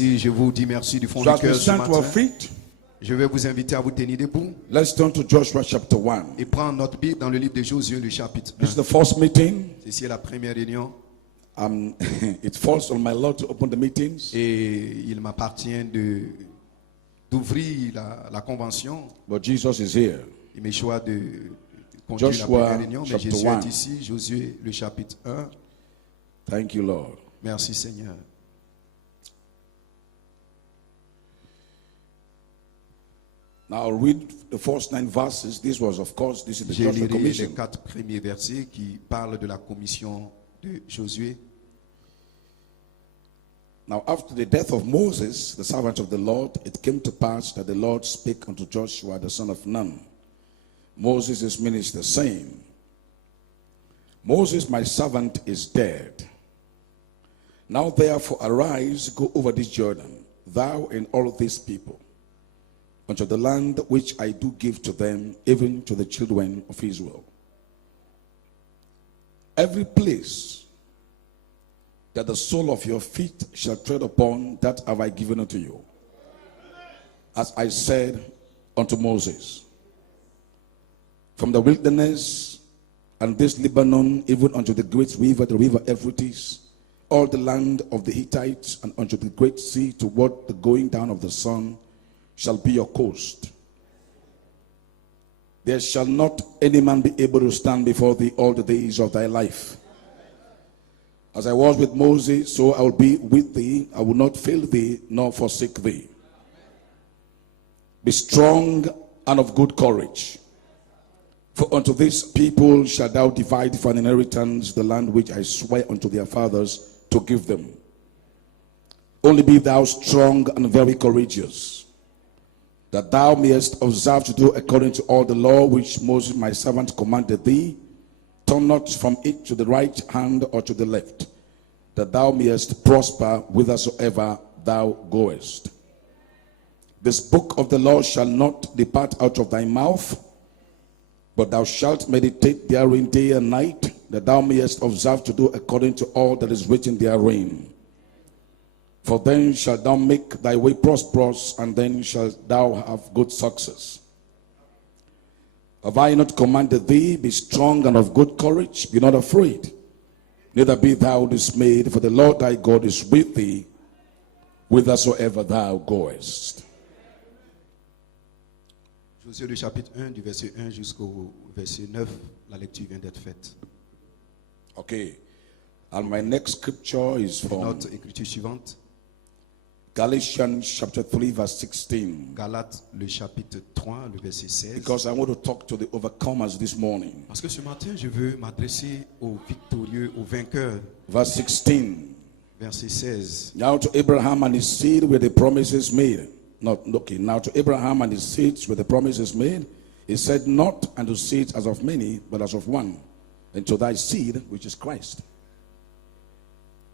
Ainsi, je vous dis merci du fond So du as we cœur ce stand to our matin. feet, Je vais vous inviter à vous tenir debout let's turn to Joshua chapter 1. et prendre notre Bible dans le livre de Josué, le chapitre 1. This is the first meeting. Ceci est la première réunion It falls on my Lord to open the meetings, et il m'appartient d'ouvrir la convention. but Jesus is here. Il m'est choix de conduire Joshua, la première réunion, mais chapter Jésus 1. est ici. Josué, le chapitre 1. Thank you, Lord. Merci Seigneur. Now I'll read the first 9 verses. This is the J'ai Joshua lu les commission. 4 premiers versets qui parlent de la commission de Josué. Now after the death of Moses, the servant of the Lord, it came to pass that the Lord spake unto Joshua the son of Nun, Moses' minister, saying, Moses my servant is dead. Now therefore arise, go over this Jordan, thou and all these people, unto the land which I do give to them, even to the children of Israel. Every place that the sole of your feet shall tread upon, that have I given unto you, as I said unto Moses. From the wilderness and this Lebanon, even unto the great river, the river Euphrates, all the land of the Hittites, and unto the great sea, toward the going down of the sun, shall be your coast. There shall not any man be able to stand before thee all the days of thy life. As I was with Moses, so I will be with thee. I will not fail thee, nor forsake thee. Be strong and of good courage. For unto this people shalt thou divide for an inheritance the land which I swear unto their fathers to give them. Only be thou strong and very courageous, that thou mayest observe to do according to all the law which Moses my servant commanded thee. Turn not from it to the right hand or to the left, that thou mayest prosper whithersoever thou goest. This book of the law shall not depart out of thy mouth, but thou shalt meditate therein day and night, that thou mayest observe to do according to all that is written therein. For then shalt thou make thy way prosperous, and then shalt thou have good success. Have I not commanded thee? Be strong and of good courage. Be not afraid, neither be thou dismayed, for the Lord thy God is with thee, whithersoever thou goest. Josué le chapitre 1, du verset 1 jusqu'au verset 9, la lecture vient d'être faite. Okay. And my next scripture is from Notre écriture suivante, Galatians chapter 3 verse 16. Galates le chapitre 3, le verset 16. Because I want to talk to the overcomers this morning. Parce que ce matin, je veux m'adresser aux victorieux, aux vainqueurs. Verse 16. Verset 16. Now to Abraham and his seed were the promises made. Now to Abraham and his seeds were the promises made. He said, not unto seeds as of many, but as of one, and to thy seed, which is Christ.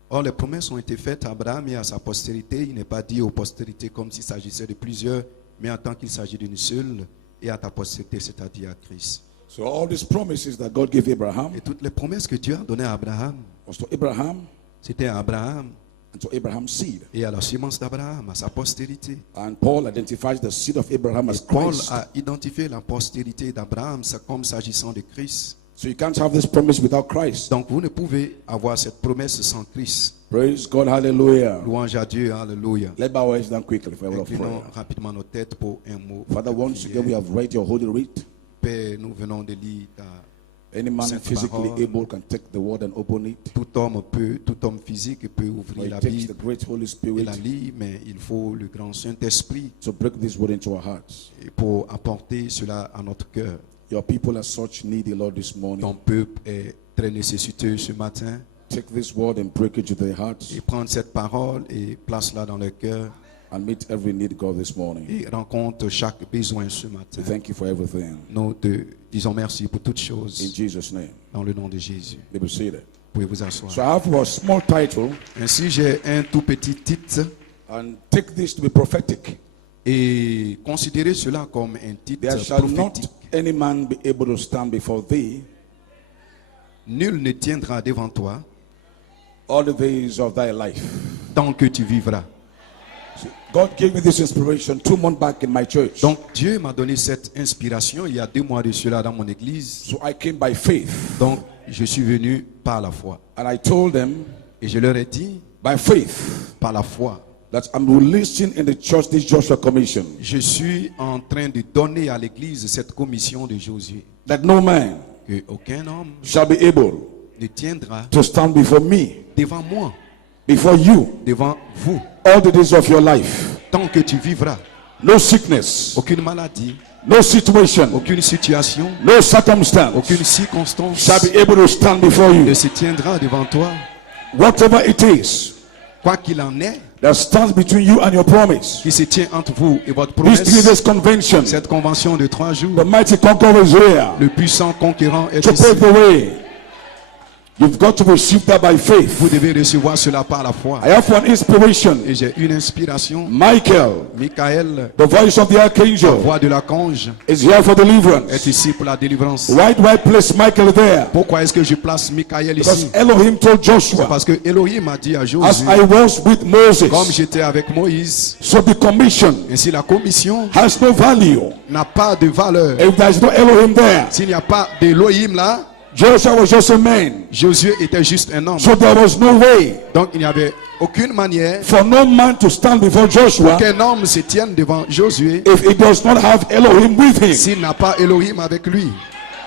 Or, les promesses ont été faites à Abraham et à sa postérité. Il n'est pas dit aux postérités comme s'il s'agissait de plusieurs, mais en tant qu'il s'agit d'une seule, et à ta postérité, c'est-à-dire à Christ. So all these promises that God gave Abraham Et toutes les promesses que Dieu a données à Abraham, was to Abraham c'était à Abraham and to Abraham's seed. et à la sémence d'Abraham, à sa postérité. And Paul identifies the seed of Abraham as Et Paul Christ. a identifié la postérité d'Abraham comme s'agissant de Christ. So you can't have this promise without Christ. Donc vous ne pouvez avoir cette promesse sans Christ. Praise God, hallelujah. Louange à Dieu, alléluia. Let's bow our heads down quickly for a word of Inclinons prayer. rapidement nos têtes pour un mot. Father, de once prière. again we have read your holy writ. Père, nous venons de lire ta Any man Sainte physically parole. able can take the word and open it. tout homme physique peut ouvrir But la it takes the Bible great Holy et Spirit la lire, mais il faut le grand Saint-Esprit to break this word into our hearts. pour apporter cela à notre cœur. Your people are such needy, Lord, this Ton morning. peuple est très nécessiteux ce matin. Take this word and break it to their hearts Et prendre cette parole et place-la dans leur cœur and meet every need, God, this morning. et rencontre chaque besoin ce We matin. thank you for everything. Nous te disons merci pour toutes In choses Jesus' name. dans le nom de Jésus. They will see that. Vous pouvez vous asseoir. So I have a small title, Ainsi, j'ai un tout petit titre and take this to be prophetic. et considérez cela comme un titre There shall not prophétique. any man be able to stand before thee Nul ne tiendra devant toi all the days of thy life. tant que tu vivras. God gave me this inspiration 2 months back in my church. Donc Dieu m'a donné cette inspiration il y a 2 mois de cela dans mon église. So I came by faith. Donc je suis venu par la foi. And I told them, Et je leur ai dit, by faith, par la foi, that I'm releasing in the church this Joshua commission. je suis en train de donner à l'église cette commission de Josué. That no man Que aucun homme shall be able ne tiendra to stand before me, devant moi, before you, devant vous, all the days of your life. tant que tu vivras. No sickness, Aucune maladie, no situation, aucune situation, no circumstance aucune circonstance shall be able to stand before ne you. se tiendra devant toi. Whatever it is Quoi qu'il en est, that stands between you and your promise. qui se tient entre vous et votre This 3 promesse, days convention, cette convention de 3 jours, the mighty conqueror is here le puissant conquérant est to ici. pave the way. You've got to receive that by faith. Vous devez recevoir cela par la foi. I have one inspiration. Et j'ai une inspiration. Michael, Michael, the voice of the la archangel, voix de l'archange, is here for est deliverance. ici pour la délivrance. Why do I place Michael there? Pourquoi est-ce que je place Michael Because ici? Elohim told C'est Joshua, parce que Elohim a dit à as Josué, I was with comme Moses, j'étais avec Moïse, so the commission ainsi la commission has no value n'a pas de valeur. if there's no Elohim there. S'il n'y a pas d'Elohim là, Joshua was just a man, Josué était juste un homme. so there was no way Donc il n'y avait aucune manière for no man to stand before Joshua qu'un homme se tienne devant Josué if he does not have Elohim with him. s'il n'a pas Elohim avec lui.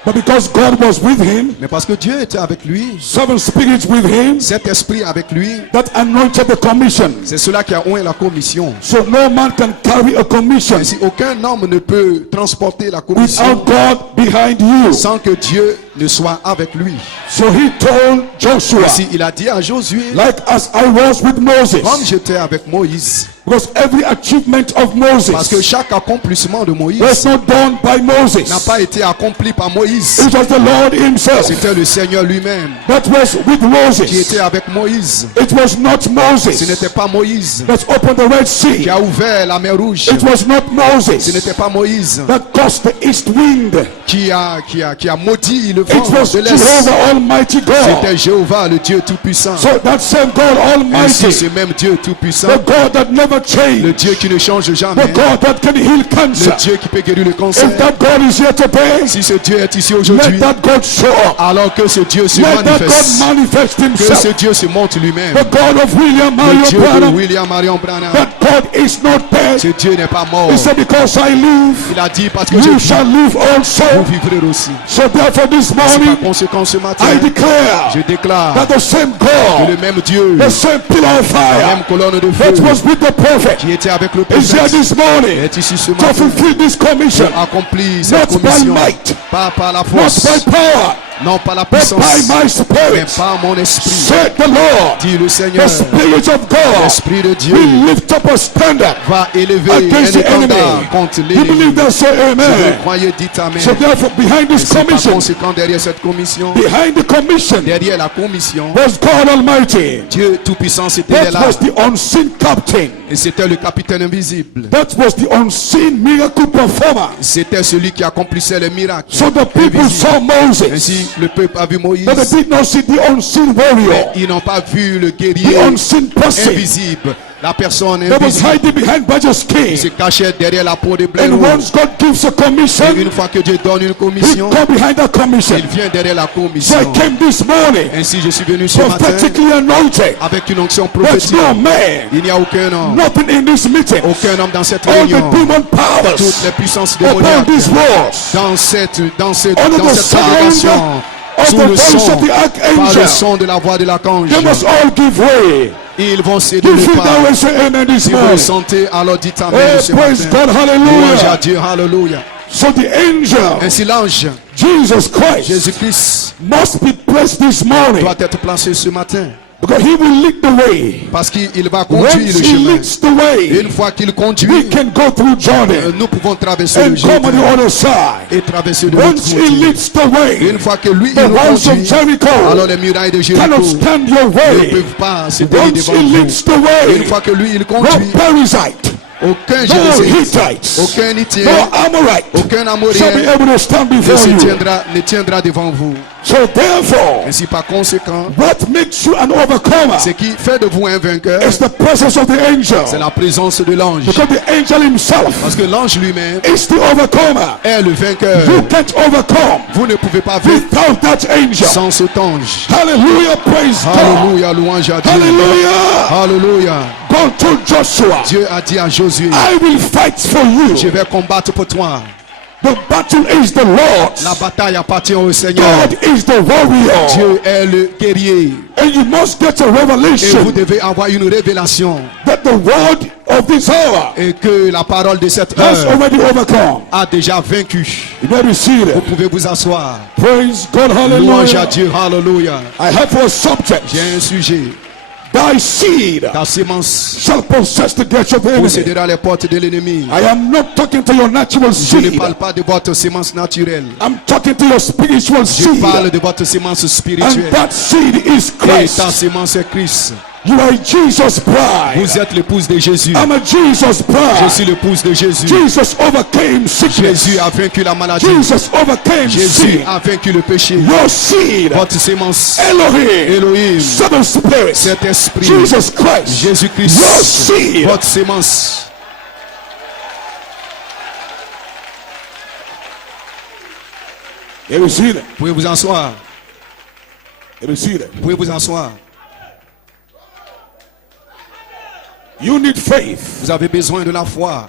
But because God was with him, Mais parce que Dieu était avec lui, 7 spirits with him, cet esprit avec lui, that anointed the commission. c'est cela qui a oint la commission. So no man can carry a commission Ainsi, aucun homme ne peut transporter la commission without God behind you. sans que Dieu ne soit avec lui. So he told Joshua, Ainsi, il a dit à Josué, like as I was with Moses, comme j'étais avec Moïse, because every achievement of parce que Moses chaque accomplissement de Moïse was not done by n'a Moses. pas été accompli par Moïse. It was the Lord himself C'était le Seigneur lui-même that was with qui Moses. était avec Moïse. It was not Ce Moses n'était pas Moïse that opened the Red qui Sea. a ouvert la mer Rouge. It was not Ce Moses n'était pas Moïse that caused the east wind. qui a maudit le It vent was de l'Est. Jehovah Almighty God. C'était Jéhovah, le Dieu Tout-Puissant. So that same God Ainsi, Almighty, ce même Dieu Tout-Puissant, the God that never le changed, Dieu qui ne change jamais, the God that can heal cancer. le Dieu qui peut guérir le cancer. If that God is here today, Si ce Dieu est ici let aujourd'hui, that God show up. alors que ce Dieu se Let that God manifeste, manifest que ce himself. Dieu se montre lui-même. The God of William Le Marion Dieu de Branham, William Marion Branham, that God is not dead. ce Dieu n'est pas mort. He said, because I live, Il a dit parce que je you vis, shall live also. vous vivrez aussi. So therefore this Par morning, conséquent, ce matin, I declare je déclare that the same que le God, même Dieu, the same pillar of la même fire colonne de that feu was with the prophet, qui était avec le is here prophète, this morning est ici ce to matin fulfill this commission. pour accomplir cette Not by commission. might, Pas par la not force, by power, non par la but puissance, by my mais spirit, par mon esprit, said the Lord. dit le Seigneur. The Spirit of God L'Esprit de Dieu will lift up a standard va élever against un the enemy. étendard contre You believe l'ennemi. that? Say Si vous amen. croyez, dites Amen. So therefore, behind this C'est par commission, conséquent derrière cette commission, behind the commission, derrière la commission, was God Almighty. Dieu Tout-Puissant c'était That là. was the unseen captain. Et c'était le capitaine invisible. That was the unseen miracle performer. C'était celui qui accomplissait les miracles. So the people invisibles. saw Moses, Ainsi, le peuple a vu Moïse. but they did not see the unseen warrior, Ils n'ont pas vu le the guerrier unseen person invisible. La personne that was invisible hiding behind Badger's qui se skin. cachait derrière la peau de blé And rouge. once God gives a Et commission, une fois que Dieu donne une he commission, come behind that commission. il vient derrière la So commission. I came this morning, Ainsi, je suis venu ce matin prophetically anointed. avec une onction There's prophétique. no man, Il n'y a aucun homme, nothing in this meeting. aucun homme dans cette All the réunion. demon Toutes powers les puissances upon démoniaques these walls, dans cette under the sound congrégation, of sous the le voice son, of the par le archangel, son de la voix de l'archange, they must all give way. ils vont céder You le feel that pas. way? Say amen this Si vous le morning. sentez, alors dites Amen Oh, ce praise matin. God, Louange à hallelujah. Dieu, hallelujah. So the angel, Ainsi l'ange, Jesus Christ, Jésus-Christ, must be placed this morning, doit être placé ce matin. because he will lead the way. Parce qu'il va Once conduire le he chemin. leads the Et way, une fois qu'il conduit, we can go through Jordan nous pouvons traverser le and come on the Jourdain other side. et traverser de l'autre Once he côté. leads the Et way, une fois que lui, il the nous walls of conduit, alors Jericho les murailles de cannot Jéricho stand your ne way. peuvent pas se tenir Once devant he vous. leads the Et une way, fois que lui, il no conduit, parasite, aucun no Jérusalite, Hittites, aucun Hittite, no Amorite aucun shall be Amorien able to stand ne before you. tiendra devant vous. So therefore, Ainsi par conséquent, what makes you an overcomer ce qui fait de vous un vainqueur, is the presence of the c'est angel. la présence de l'ange. Because the angel himself Parce que l'ange lui-même is the overcomer. est le vainqueur. You can't overcome Vous ne pouvez pas vaincre without that angel. sans cet ange. Hallelujah, praise God. Alléluia, louange à Dieu. Hallelujah. Alléluia. God told Joshua, Dieu a dit à Josué, I will fight for je you. vais combattre pour toi. The battle is the Lord's. La bataille appartient au Seigneur. God is the warrior. Dieu est le guerrier. And you must get a Et vous revelation devez avoir une révélation. that the word of this hour Et que la parole de cette has heure already overcome. a déjà vaincu. You better see Vous it. pouvez vous asseoir. Praise God, Louange à hallelujah. Dieu. Alléluia. I have for a subject, J'ai un sujet. thy seed Ta sémence shall possess the gates of the enemy. possédera les portes de l'ennemi. I am not talking to your natural Je ne seed. parle pas de votre sémence naturelle. I'm talking to your spiritual Je seed. parle de votre sémence And spirituelle. that seed is Et Christ. ta sémence est Christ. You are Jesus' bride. Vous êtes l'épouse de Jésus. I'm a Jesus Je bride. suis l'épouse de Jésus. Jesus overcame sickness. Jésus a vaincu la maladie. Jesus overcame Jésus sin. a vaincu le péché. Your seed, Votre sémence, Elohim, Elohim, seven spirits, cet esprit, Jesus Christ, your Jésus-Christ, seed. votre sémence. You see that? Vous pouvez vous asseoir. You see that? Vous pouvez vous asseoir. You need faith. Vous avez besoin de la foi.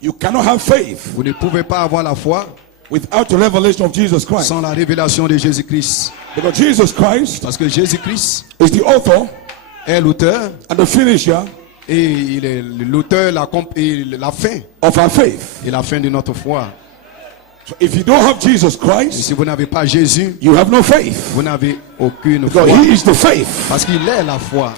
You cannot have faith Vous ne pouvez pas avoir la foi without the revelation of Jesus Christ. sans la révélation de Jésus-Christ. Because Jesus Christ Parce que Jésus-Christ is the author est l'auteur and the finisher et il est l'auteur, la fin of our faith. et la fin de notre foi. So if you don't have Jesus Et Christ, si vous n'avez pas Jésus, you have no faith. vous n'avez aucune foi. Because he is the faith. Parce qu'il est la foi.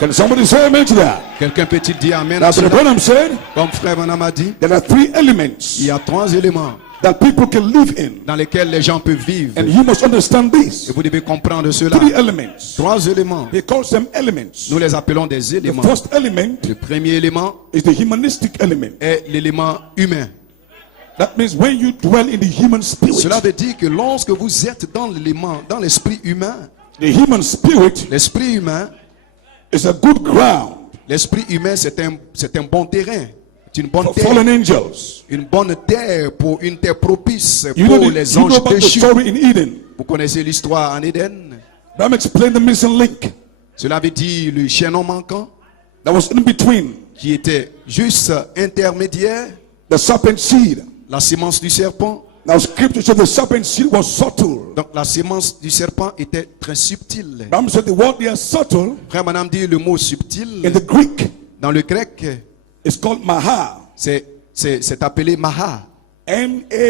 Can somebody say amen to that? Quelqu'un peut-il dire Amen Now, à Brother cela? Branham said Comme frère Branham a dit, there are three elements il y a 3 éléments that people can live in. dans lesquels les gens peuvent vivre. And you must understand Et this. vous devez comprendre cela. 3 elements. 3 éléments. He calls them elements. Nous les appelons des The éléments. first element Le premier élément is the humanistic element. est l'élément humain. That means when you dwell in the human spirit, Cela veut dire que lorsque vous êtes dans l'élément, dans l'esprit humain, the human spirit l'esprit humain, is a good ground l'esprit humain c'est un bon terrain. C'est une bonne for terre. fallen angels. Une bonne terre pour une terre propice You know, pour les you know anges about the déchus. story in Eden. Vous connaissez l'histoire en Éden. Bram explained the missing link Cela veut dire le chaînon manquant that was in between qui était juste intermédiaire, the serpent seed. la sémence du serpent. Now, scripture said the serpent seed was subtle. Donc la sémence du serpent était très subtile. Bram said the word there, subtle, Frère Madame dit le mot in subtil. the Greek, Dans le grec, is called maha. c'est appelé maha.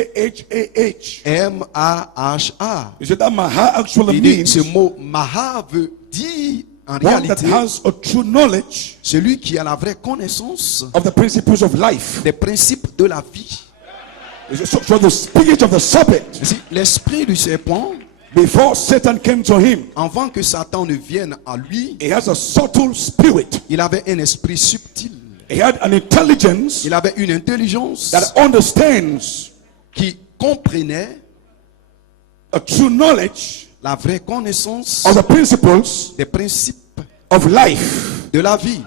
M-A-H-A-H. M-A-H-A. You said that maha actually Il dit, means ce mot maha veut dire en one that réalité has a true knowledge celui qui a la vraie connaissance of the principles of life. des principes de la vie. So the spirit of the serpent, Ici, l'esprit du serpent, before Satan came to him, avant que Satan ne vienne à lui, he has a subtle spirit. il avait un esprit subtil. He had an intelligence Il avait une intelligence that understands qui comprenait a true knowledge la vraie connaissance of the principles des principes of life. de la vie.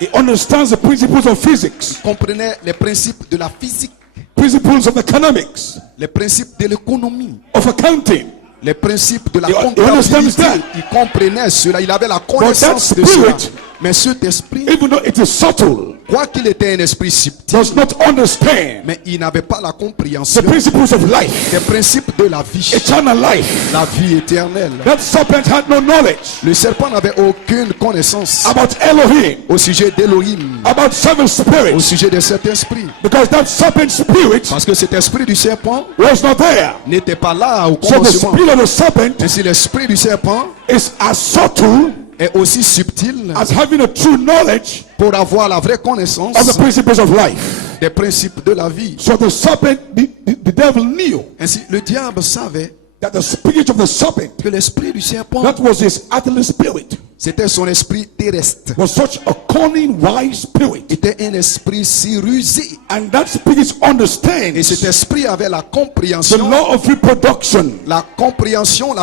He understands the principles of physics, Comprenait les principes de la physique, principles of economics, les principes de l'économie, of accounting. les principes de la He understands comptabilité. that. Il comprenait cela, il avait la connaissance de spirit, cela. Mais cet esprit, Even though it is subtle, quoiqu'il était un esprit subtil, does not understand mais il n'avait pas la the compréhension principles of life, des principes de la vie, eternal life. la vie éternelle. That serpent had no knowledge Le serpent n'avait aucune connaissance about Elohim, au sujet d'Elohim, about seven au spirits, sujet de cet esprit. because that serpent spirit Parce que cet esprit du serpent was not there. n'était pas là au So the commencement. spirit of the serpent Ainsi, l'esprit du serpent is as subtle est aussi subtil as having a true knowledge pour avoir la vraie connaissance of the principles of life. des principes de la vie. So the serpent, the devil knew Ainsi, le diable savait that the spirit of the serpent, que l'esprit du serpent that was his earthly spirit, C'était son esprit terrestre. was such a cunning, wise spirit. Était un esprit si rusé. And that spirit Et cet understands esprit avait la the compréhension, law of reproduction. la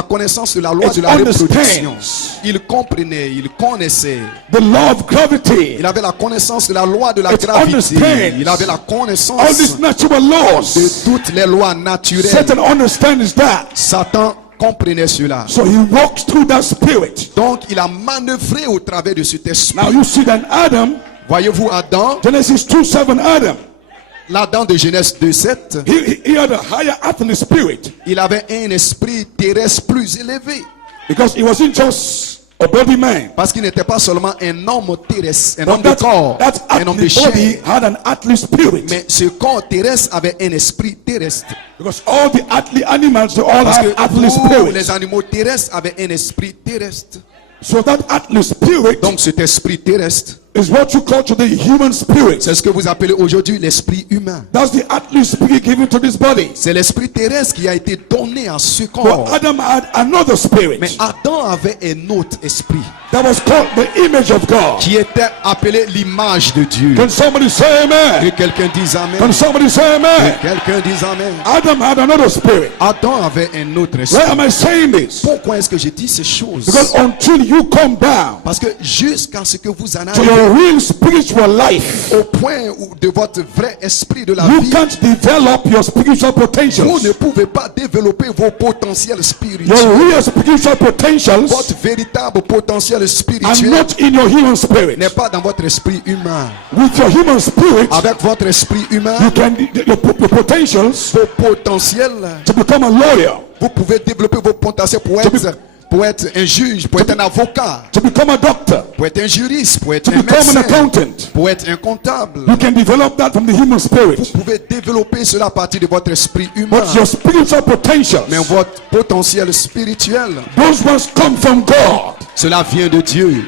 connaissance de la loi It de la reproduction. understands Il comprenait, il connaissait. the law of gravity. Il avait la connaissance de la loi de la It gravité. understands Il avait la All connaissance these natural de laws. toutes les lois naturelles. Satan understands that. Satan comprenait cela. So he walks through that spirit. Donc il a manœuvré au travers de cet esprit. Now you see that Adam, Voyez-vous Adam, Genesis 2:7, Adam, l'Adam de Genèse 2:7, he had a higher earthly spirit il avait un esprit terrestre plus élevé. because he wasn't just a body man. Parce qu'il n'était pas seulement un homme terrestre, un homme But de corps, that un homme de earthly body chair. had an earthly spirit. Mais ce corps terrestre avait un esprit terrestre. Because all the earthly animals, they all Parce have que earthly tous spirits. les animaux terrestres avaient un esprit terrestre. So that earthly spirit Donc cet esprit terrestre, is what you call today human spirit. c'est ce que vous appelez aujourd'hui l'esprit humain. That's the earthly spirit given to this body. C'est l'esprit terrestre qui a été donné à ce But corps. Adam had another spirit Mais Adam avait un autre esprit that was called the image of God. qui était appelé l'image de Dieu. Can somebody say Que amen? quelqu'un dise Can amen. somebody say Que amen? quelqu'un dise amen. Adam had another spirit. Adam avait un autre Why esprit. am I saying this? Pourquoi est-ce que je dis ces choses? Because until you come down Parce que jusqu'à ce que vous en to arrivez your real spiritual life, au point de votre vrai esprit de la you vie, can't develop your spiritual vous ne potentials. pouvez pas développer vos potentiels Your spirituels. real spiritual potentials Votre véritable potentiel are spirituel not in your human spirit. n'est pas dans votre esprit humain. With your human spirit, Avec votre esprit humain, you can your potentials vos potentiels, to become a lawyer, vous pouvez développer vos potentiels pour être un juge, pour être un avocat, to become a doctor, pour être un juriste, pour être to un become an médecin, accountant. pour être un comptable. You can develop that from the human spirit. Vous pouvez développer cela à partir de votre esprit humain. But your spiritual potentials, Mais votre potentiel spirituel, those ones come from God. cela vient de Dieu.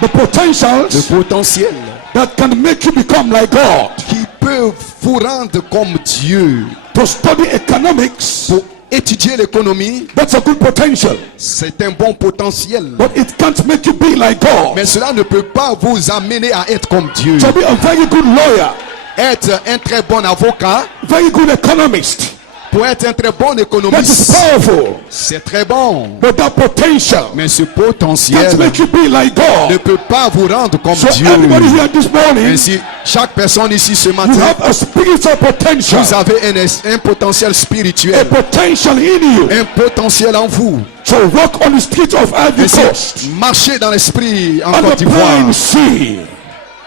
The Le potentials potentiel that can make you become like God. qui peut vous rendre comme Dieu. To study economics, Pour étudier l'économie, that's a good potential. c'est un bon potentiel. But it can't make you be like God. Mais cela ne peut pas vous amener à être comme Dieu. To be a very good lawyer, Être un très bon avocat, very good economist, pour être un très bon that is économiste, powerful. c'est très bon. But that potential Mais ce can't potentiel make you be like ne God. peut pas vous rendre comme So Dieu. everybody here this morning, Ainsi, chaque personne ici ce you matin, have a spiritual potential, vous avez un potentiel a spirituel, potential in you un potential en vous. to walk on the streets of Ivory Ainsi, Coast, marchez dans l'esprit en on Côte the d'Ivoire. blind see,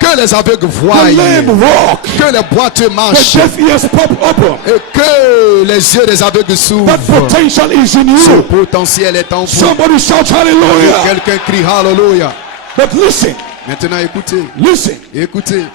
Que les aveugles the voient, lame walk, que les boiteux the marchent, deaf ears pop open. et que les yeux des aveugles That s'ouvrent. potential is in Ce you. potentiel est en vous. Somebody shout hallelujah. Quelqu'un crie Hallelujah. But listen, Maintenant écoutez, listen. écoutez.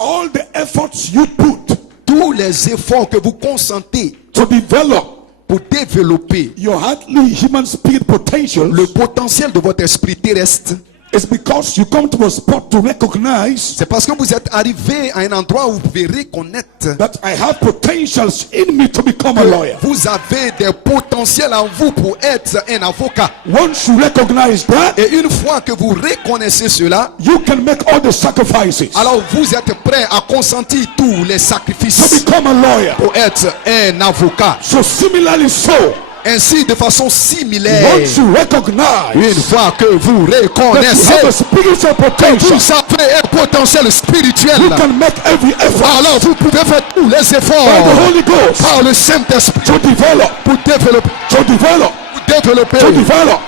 All the efforts you put Tous les efforts que vous consentez to develop pour développer your earthly human spirit potential le potentiel de votre esprit terrestre, is because you come to a spot to recognize c'est parce que vous êtes arrivé à un endroit où vous pouvez reconnaître that I have potentials in me to become a que lawyer. vous avez des potentiels en vous pour être un avocat. Once you recognize that, Et une fois que vous reconnaissez cela, you can make all the sacrifices alors vous êtes prêt à consentir tous les to sacrifices become a lawyer. pour être un avocat. So similarly so, Ainsi, de façon similaire, once you recognize une fois que vous that you reconnaissez have a spiritual que potential, vous avez un potentiel spirituel, you can make every effort alors vous pouvez faire tous les by the efforts Holy Ghost par le Saint-Esprit to develop, pour développer, to develop,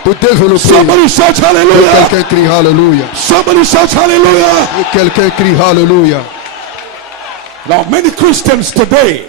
pour développer. Somebody shout Que hallelujah. quelqu'un crie Hallelujah. Somebody shout hallelujah. Que quelqu'un crie Hallelujah. Now many Christians today,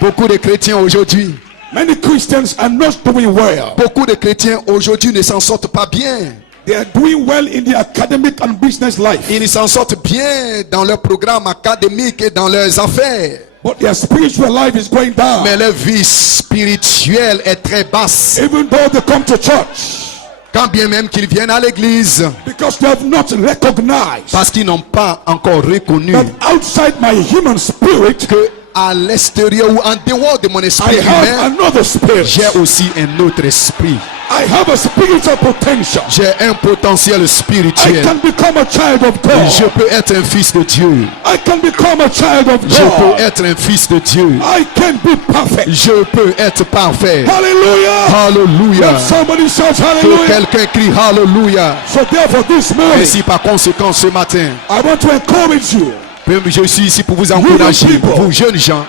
Beaucoup de chrétiens aujourd'hui, many Christians are not doing well. beaucoup de chrétiens aujourd'hui ne s'en sortent pas bien. They are doing well in their academic and business life, Ils s'en sortent bien dans leur programme académique et dans leurs affaires. but their spiritual life is going down. Mais leur vie spirituelle est très basse. Even though they come to church, Quand bien même qu'ils viennent à l'église, because they have not recognized parce qu'ils n'ont pas encore reconnu that outside my human spirit, que à l'extérieur ou en dehors de mon I esprit have humain, another spirit. j'ai aussi un autre esprit. I have a spiritual potential. J'ai un potentiel I spirituel. can become a child of God. Je peux être un fils de Dieu. I can become a child of Je peux God. être un fils de Dieu. I can be perfect. Je peux être parfait. Hallelujah. Alléluia. Let somebody shout Que hallelujah. quelqu'un crie Alléluia. So therefore this morning, Ainsi par conséquent ce matin, I want to encourage you. je suis ici pour vous encourager, people. vous jeunes gens,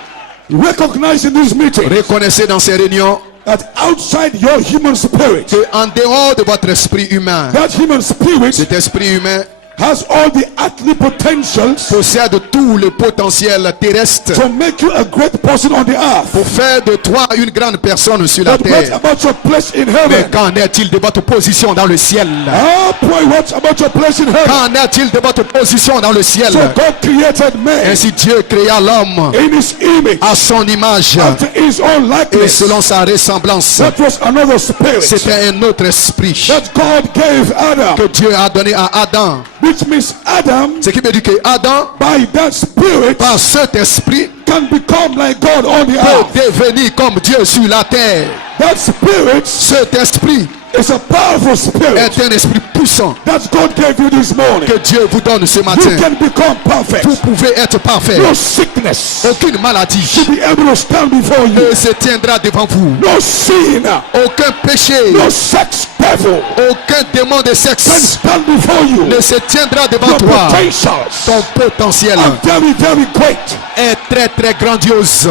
Recognize in this meeting reconnaissez dans ces réunions that outside your human spirit, que en dehors de votre esprit humain, that human spirit cet esprit humain has all the earthly potentials possède tout le potentiel terrestre to make you a great person on the earth. pour faire de toi une grande personne sur la But what terre. about your place in Mais heaven? qu'en est-il de votre position dans le ciel? Oh boy, what about your place in heaven? Qu'en est-il de votre position dans le ciel? So God created man Ainsi Dieu créa l'homme in his image, à son image after his own et likeness. selon sa ressemblance. That was another spirit C'était un autre esprit that God gave Adam, que Dieu a donné à Adam. which means Adam, Ce qui veut dire que Adam, by that spirit, par cet esprit, can become like God on the peut earth. devenir comme Dieu sur la terre. That spirit Cet esprit is a powerful spirit est un esprit puissant that God gave you this morning. que Dieu vous donne ce You matin. can become perfect. Vous pouvez être parfait. No sickness Aucune maladie to be able to stand before you. ne se tiendra devant vous. No sin, Aucun péché, no sex devil aucun démon de can sexe stand before you. ne se tiendra devant Your toi. potentials Ton potentiel are very, very great. est très très grandiose.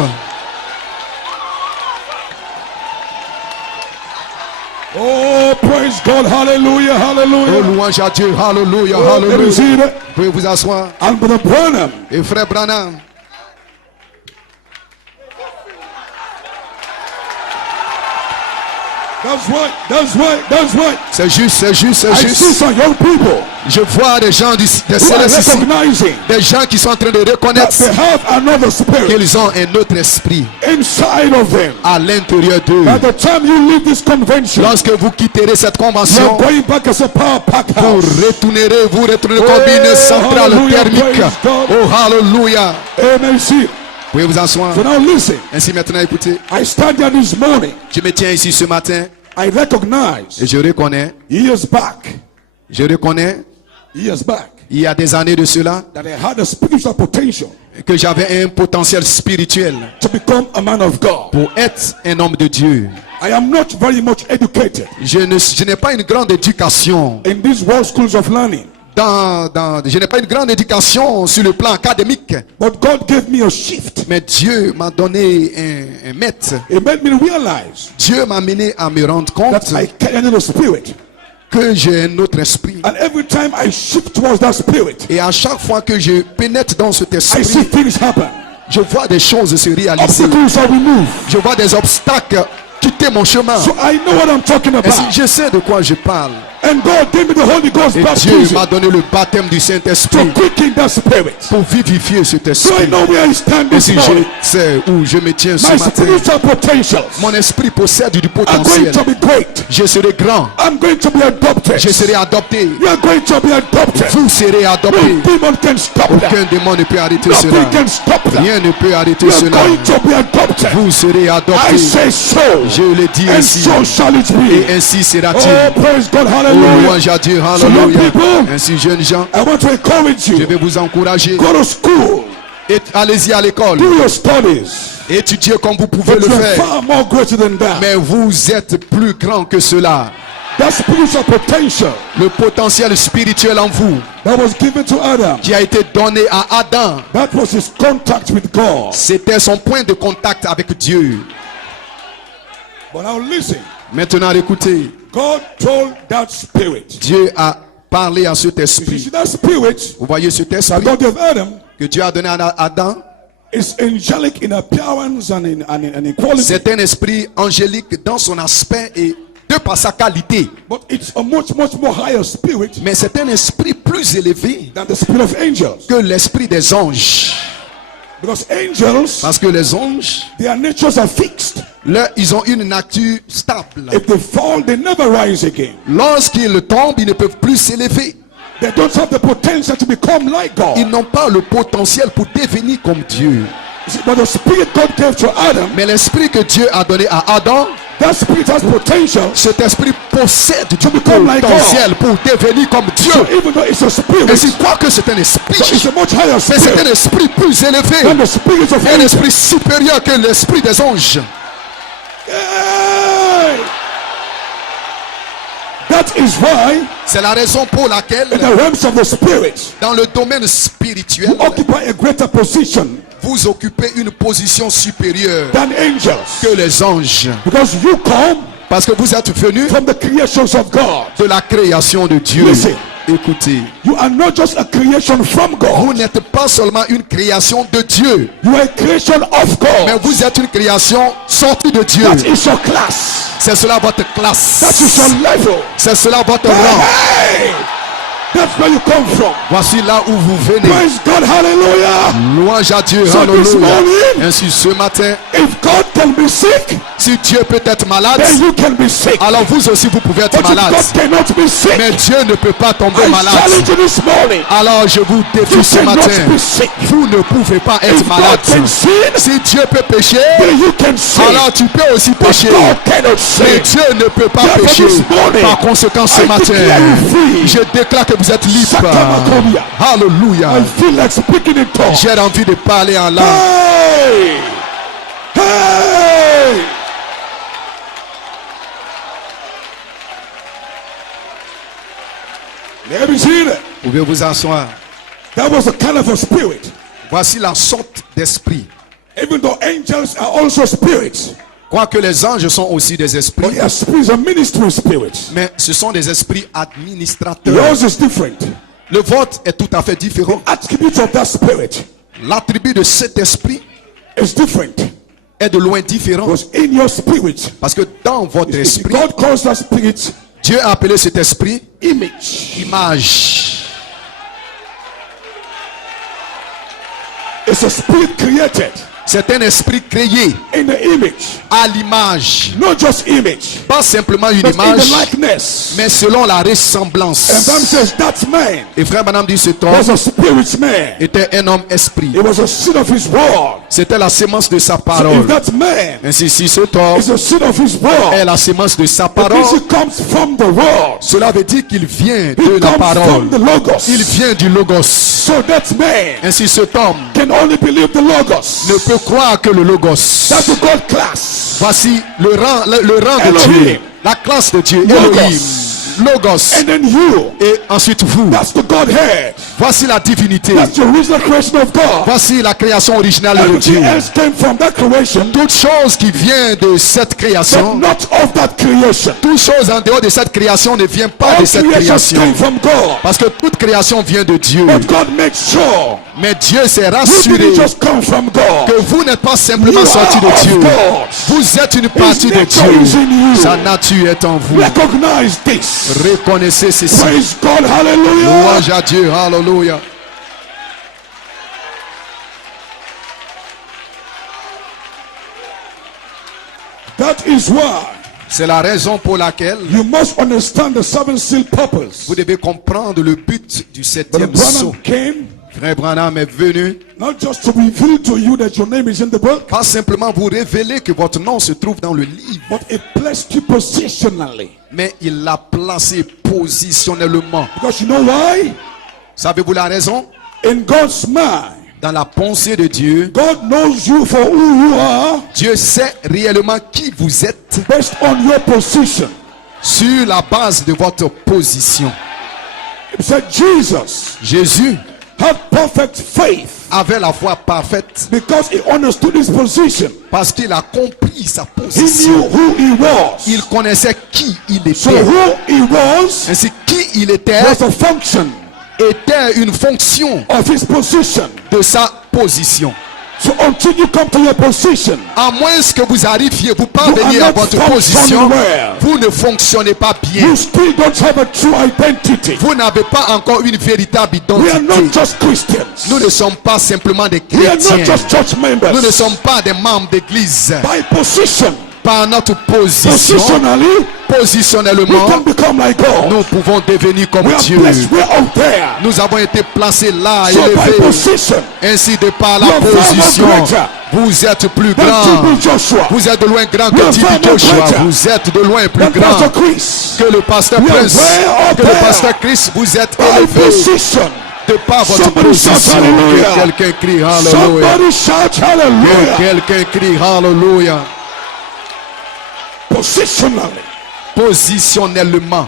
Oh, praise God. Hallelujah. Oh, Hallelujah. louange à Dieu. Alléluia. Oh, let me Alléluia. see that. Vous pouvez vous asseoir. And Brother Branham, Et frère Branham, that's right, that's right, that's right. c'est juste, c'est juste, c'est I see juste. some young people Je vois des gens des who are célestes ici, recognizing des gens qui sont en train de that reconnaître they have another spirit qu'ils ont un autre esprit inside of them. à l'intérieur d'eux. By the time you leave this convention, Lorsque vous quitterez cette you're convention, going back as a power pack vous house. retournerez comme une centrale hallelujah, thermique. praise God. Oh, hallelujah. Amen. See. Vous pouvez vous asseoir. So now listen. Ainsi maintenant, écoutez, I stand here this morning. je me tiens ici ce matin I recognize et je reconnais, years back, il y a des années de cela, that I had a spiritual potential que j'avais un potentiel spirituel to become a man of God. pour être un homme de Dieu. I am not very much educated Je n'ai pas une grande éducation. in these world schools of learning, Je n'ai pas une grande éducation sur le plan académique, but God gave me a shift. mais Dieu m'a donné un maître. It made me realize Dieu m'a amené à me rendre compte that I carry another spirit. que j'ai un autre esprit. And every time I shift towards that spirit, Et à chaque fois que je pénètre dans cet I see esprit, things happen. je vois des choses se réaliser. Obstacles are removed. Je vois des obstacles quitter mon chemin. So I know what I'm talking Et si about. je sais de quoi je parle. And God gave me the Holy Ghost Et Dieu baptism m'a donné le baptême du to Saint-Esprit quicken that spirit. pour vivifier cet So I esprit. know where I stand Et this si morning. je sais où je me tiens ce My matin, spiritual potentials mon esprit possède du are going potentiel. to be great. Je serai grand. I'm going to be adopted. Je serai adopté. You are going to be adopted. Vous serez adopté. No demon can stop that. Aucun démon ne peut arrêter cela. Nothing can stop that. Rien ne peut arrêter You are cela. going to be adopted. Vous serez I adopté. say so. Je le dis And ainsi. so shall it Et be. ainsi Oh, sera-t-il. praise God. Oh, Hallelujah. louange à Dieu. So young Alléluia. people, Ainsi, jeunes gens, I want to encourage je you. vais vous encourager. Go to school. Et allez-y à l'école. Do your studies. Étudiez comme vous pouvez But le you are faire. far more greater than that. Mais vous êtes plus grand que cela. That spiritual potential Le potentiel spirituel en vous that was given to Adam, qui a été donné à Adam, that was his contact with God. c'était son point de contact avec Dieu. But now listen. Maintenant, écoutez. God told that spirit. Dieu a parlé à cet You esprit. see, that spirit Vous voyez cet that esprit God gave Adam que Dieu a donné à Adam. is angelic in appearance and in quality. C'est un esprit angélique dans son aspect et de par sa qualité. But it's a much more higher spirit Mais c'est un esprit plus élevé than the spirit of angels. que l'esprit des anges. Because angels, Parce que les anges, their natures are fixed. ils ont une nature stable. If they fall, they never rise again. Lorsqu'ils tombent, ils ne peuvent plus s'élever. They don't have the potential to become like Ils God. n'ont pas le potentiel pour devenir comme Dieu. You see, but the spirit God gave to Adam Mais l'esprit que Dieu a donné à Adam That spirit has potential. Cet esprit possède du become like potentiel pour devenir comme Dieu. So even though it's a spirit, Et s'il croit que c'est un esprit, so it's a much higher mais c'est un spirit esprit plus élevé, than the spirits of un angels. esprit supérieur que l'esprit des anges. Hey! That is why C'est la raison pour laquelle, in the realms of the spirit, dans le domaine spirituel, you occupy a greater position vous occupez une position supérieure than angels. que les anges. Because you come Parce que vous êtes venus from the creations of God. de la création de Dieu. Listen. Écoutez, You are not just a creation from God. vous n'êtes pas seulement une création de Dieu, You are a creation of mais God. vous êtes une création sortie de Dieu. That is your class. C'est cela votre classe. That is your level. C'est cela votre Hey, rang. hey! That's where you come from. Voici là où vous venez. Praise God, hallelujah. Louange à Dieu. So this Alléluia. morning, Ainsi ce matin, if God can be sick, si Dieu peut être malade, then you can be sick. alors vous aussi vous pouvez être But if malade. God cannot be sick, Mais Dieu ne peut pas tomber I malade. challenge you this morning. Alors je vous défie You ce cannot matin. be sick. Vous ne pouvez pas être If God malade. can sin, Si Dieu peut pécher, then you can sin. alors tu peux aussi But pécher. God cannot Mais sin. Dieu ne peut pas Therefore, pécher. this morning, Par conséquent, ce I matin, declare you free. je déclare que vous êtes libre. Sakamakoria. Alléluia. I feel like speaking in tongues. J'ai envie de parler en langue. Hey! Hey! Let me see that. Vous pouvez vous asseoir. That was a kind of a spirit. Voici la sorte d'esprit. Even though angels are also spirits, Quoique les anges sont aussi des but esprits, their spirits are ministry spirits. mais ce sont des esprits administrateurs. Yours is different. Le vôtre est tout à fait différent. Attributes of that spirit L'attribut de cet esprit is different. est de loin différent. Because in your spirit, Parce que dans votre esprit, God calls that spirit Dieu a appelé cet esprit image. image. It's a spirit created C'est un esprit créé in the image. à l'image. Not just image, Pas simplement une but in the image, likeness. mais selon la And ressemblance. Bible says that man Et frère Madame dit cet homme was a spirit man. était un homme esprit. It was a seed of his word. C'était la sémence de sa So if parole. that man Ainsi, si cet homme is a seed of his est word, la sémence de sa it means parole, he comes from the word. cela veut dire qu'il vient He de la comes parole. from the logos. Il vient du Logos. So that man Ainsi, cet homme can only believe the logos. ne peut croire que le Logos. That's the God class. Voici le rang de Elohim. Dieu, la classe de Dieu, Logos. Elohim, Logos. And then you, Et ensuite vous, that's the Godhead. voici la divinité. That's the original creation of God. Voici la création originale de Everything Dieu. else came from that creation, Toute chose qui vient de cette but création, not of that creation. toute chose en dehors de cette création ne vient pas All de cette creation création. came from God. Parce que toute création vient de Dieu. But God makes sure Mais Dieu s'est you rassuré didn't just come from God. que vous n'êtes pas simplement You sorti de are of Dieu. God. Vous êtes une partie de nature is in you. Dieu. Sa nature est en vous. Recognize this. Reconnaissez ceci. Praise God. Hallelujah. Louange à Dieu. Alléluia. That is why C'est la raison pour laquelle you must understand the seven seal purpose. vous devez comprendre le but du Brother septième sceau. Branham came Frère Branham est venu not just to reveal to you that your name is in the book, pas simplement vous révéler que votre nom se trouve dans le livre, but it placed you positionally. mais il l'a placé positionnellement. Because you know why? Savez-vous la raison? In God's mind, Dans la pensée de Dieu, God knows you for who you are Dieu sait réellement qui vous êtes based on your position. sur la base de votre position. It said Jesus Jésus had perfect faith avait la foi parfaite because he understood his position. parce qu'il a compris sa He knew position. who he was. Il connaissait qui il So était. who he was Ainsi, qui il était was a function était une fonction of his position. de sa position. So until you come to your position, À moins que vous arriviez, vous You parveniez are à not votre functioning position, well. vous ne fonctionnez pas bien. you still don't have a true identity. Vous n'avez pas encore une véritable We are not identité. just Christians. Nous ne sommes pas simplement des We are not chrétiens. just church members. Nous ne sommes pas des membres d'église. By position, Par notre position, positionally, we positionnellement, can become like God. nous pouvons devenir comme We are Dieu. blessed. We are out there. Nous avons été placés là, So by élevés. position, Ainsi de par la Your position, father greater vous êtes plus than grand. TB Joshua, Vous êtes de loin grand Your que TB father Joshua. greater Vous êtes de loin plus than grand Pastor Chris. que le pasteur You are Prince, way up que le there. pasteur Christ. Vous êtes By élevé position, de par votre Somebody shout position. hallelujah. Que quelqu'un crie Hallelujah. somebody shout Que hallelujah. quelqu'un crie Hallelujah. Positionally. Positionnellement.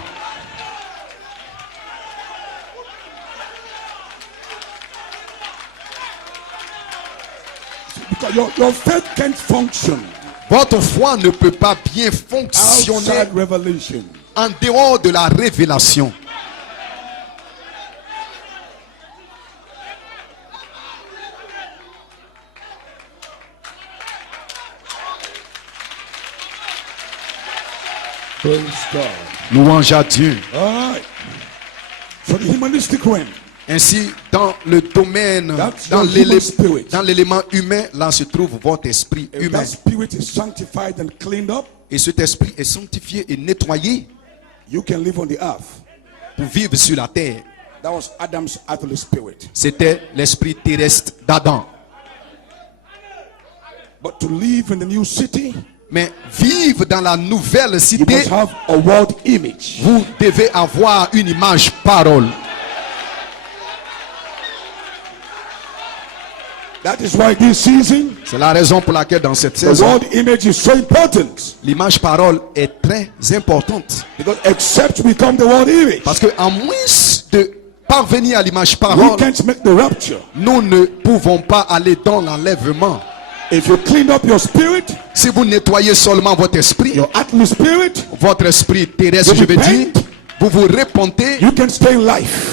Because your faith can't function Votre foi ne peut pas bien fonctionner outside revelation. en dehors de la révélation. Praise God. Louange à Dieu. All right. For the humanistic realm, Ainsi, dans le domaine, That's dans your l'élé- human spirit. dans l'élément humain, là se trouve votre esprit if humain. that spirit is sanctified and cleaned up, Et cet esprit est sanctifié et nettoyé you can live on the earth. pour vivre sur la terre. That was Adam's earthly spirit. C'était l'esprit terrestre d'Adam. But to live in the new city, Mais vivre dans la nouvelle you cité, must have a world image. vous devez avoir une image parole. That is why this season, C'est la raison pour laquelle dans cette the saison, world image is so important. l'image parole est très importante. Because except we become the world image, Parce que en moins de parvenir à l'image we parole, can't make the rapture. nous ne pouvons pas aller dans l'enlèvement. If you clean up your spirit, Si vous nettoyez seulement votre esprit, your earthly spirit, votre esprit terrestre, je veux dire, vous vous répondez, you can stay in life.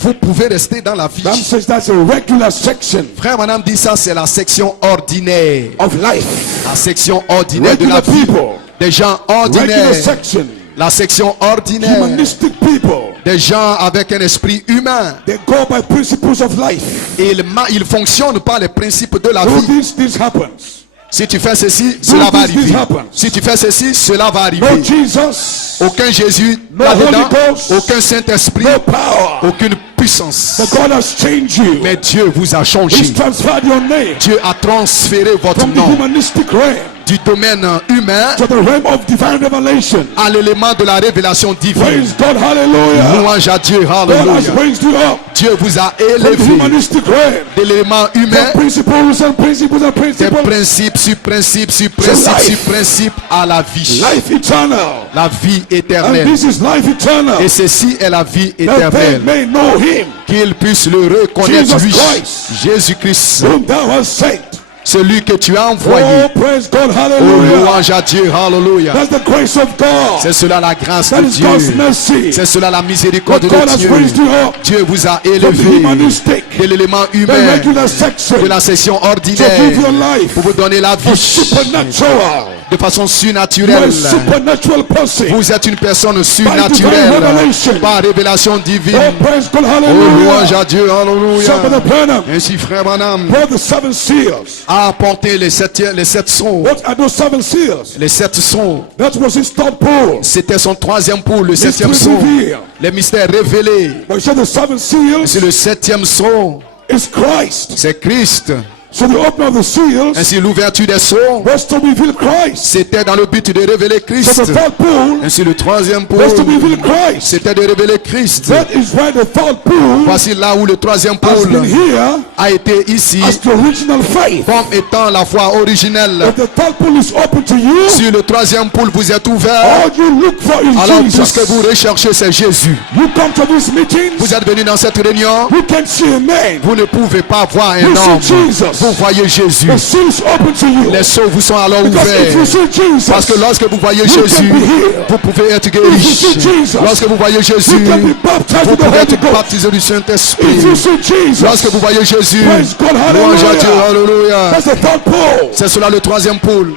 vous pouvez rester dans la vie. Ram says that's a regular section Frère, madame dit ça, c'est la section ordinaire. of life. La section ordinaire de la Regular vie. people, Des gens regular ordinaires. section, La section ordinaire. humanistic people. Des gens avec un esprit humain. They go by principles of life. Et ils fonctionnent par les principes de la Do vie. this happens. Si tu fais ceci, cela va this arriver. happens. Si tu fais ceci, cela va No arriver. Jesus, Aucun Jésus No là-dedans, Holy Ghost. aucun Saint-Esprit, no power. aucune puissance. But God has changed you. Mais Dieu vous a changé. He's transferred your name Dieu a transféré votre from the nom humanistic realm du domaine humain to the realm of divine revelation. à l'élément de la révélation divine. Praise God, hallelujah. Louange à Dieu, God has hallelujah. raised you up Dieu vous a from the élevé humanistic realm. de l'élément humain, From principles and principles and des principles. principes sur principes sur principes life. sur principes à la vie. Life eternal. La vie And éternelle. this is life eternal. Et ceci est la vie That they éternelle. may know him Qu'ils puissent le reconnaître, Jesus lui, Christ. Jésus-Christ, whom thou hast sent. celui que tu as envoyé. Oh, praise God, Oh, hallelujah. louange à Dieu, hallelujah. That's the grace of God. C'est cela la grâce That de is God's Dieu. mercy. C'est cela la miséricorde But God de has Dieu. raised you up Dieu vous a from the élevé humanistic, de l'élément the humain, regular section de la section to ordinaire, give your life pour vous donner la a vie supernatural. de façon You are surnaturelle. a supernatural person. Vous êtes une personne divine surnaturelle revelation. par révélation divine. Oh, praise God, Oh, louange hallelujah. à Dieu, Some of alléluia. the Branham Ainsi, frère Branham brought the seven seals. a apporté les sept sons. What are those seven seals? Les 7 sons. That was his third pole. C'était son troisième pôle, le Mystery septième son. revealed. Les mystères révélés. But he said the seven seals C'est le septième son. is Christ. C'est Christ. So the opening of the seals Ainsi, l'ouverture des sons, was to reveal Christ. c'était dans le but de révéler So Christ. the third pole Ainsi, le troisième pôle, was to reveal Christ. c'était de révéler Christ. That is why the third pole Voici là où le troisième has pôle been here a été ici as the original faith. comme étant la foi originelle. If the third pole is open to you, Si le troisième pôle vous est ouvert, all you look for is alors tout ce que vous Jesus. recherchez, c'est Jésus. You come to this meeting, Vous êtes venu dans cette réunion, you can see a man. vous ne pouvez pas voir un You homme. see Jesus. Vous voyez Jésus. The seal is open to you. Les sceaux vous sont alors Because if you ouverts. see Jesus, Parce que lorsque vous voyez you Jésus, can be healed. vous pouvez être If you guéri. see Jesus, Lorsque vous voyez Jésus, you can be baptized vous with the pouvez Holy être Ghost. baptisé du If you Saint-Esprit. see Jesus, Lorsque vous voyez Jésus, praise God, louange à Dieu, hallelujah. alléluia. That's the third pole. C'est cela le troisième pôle.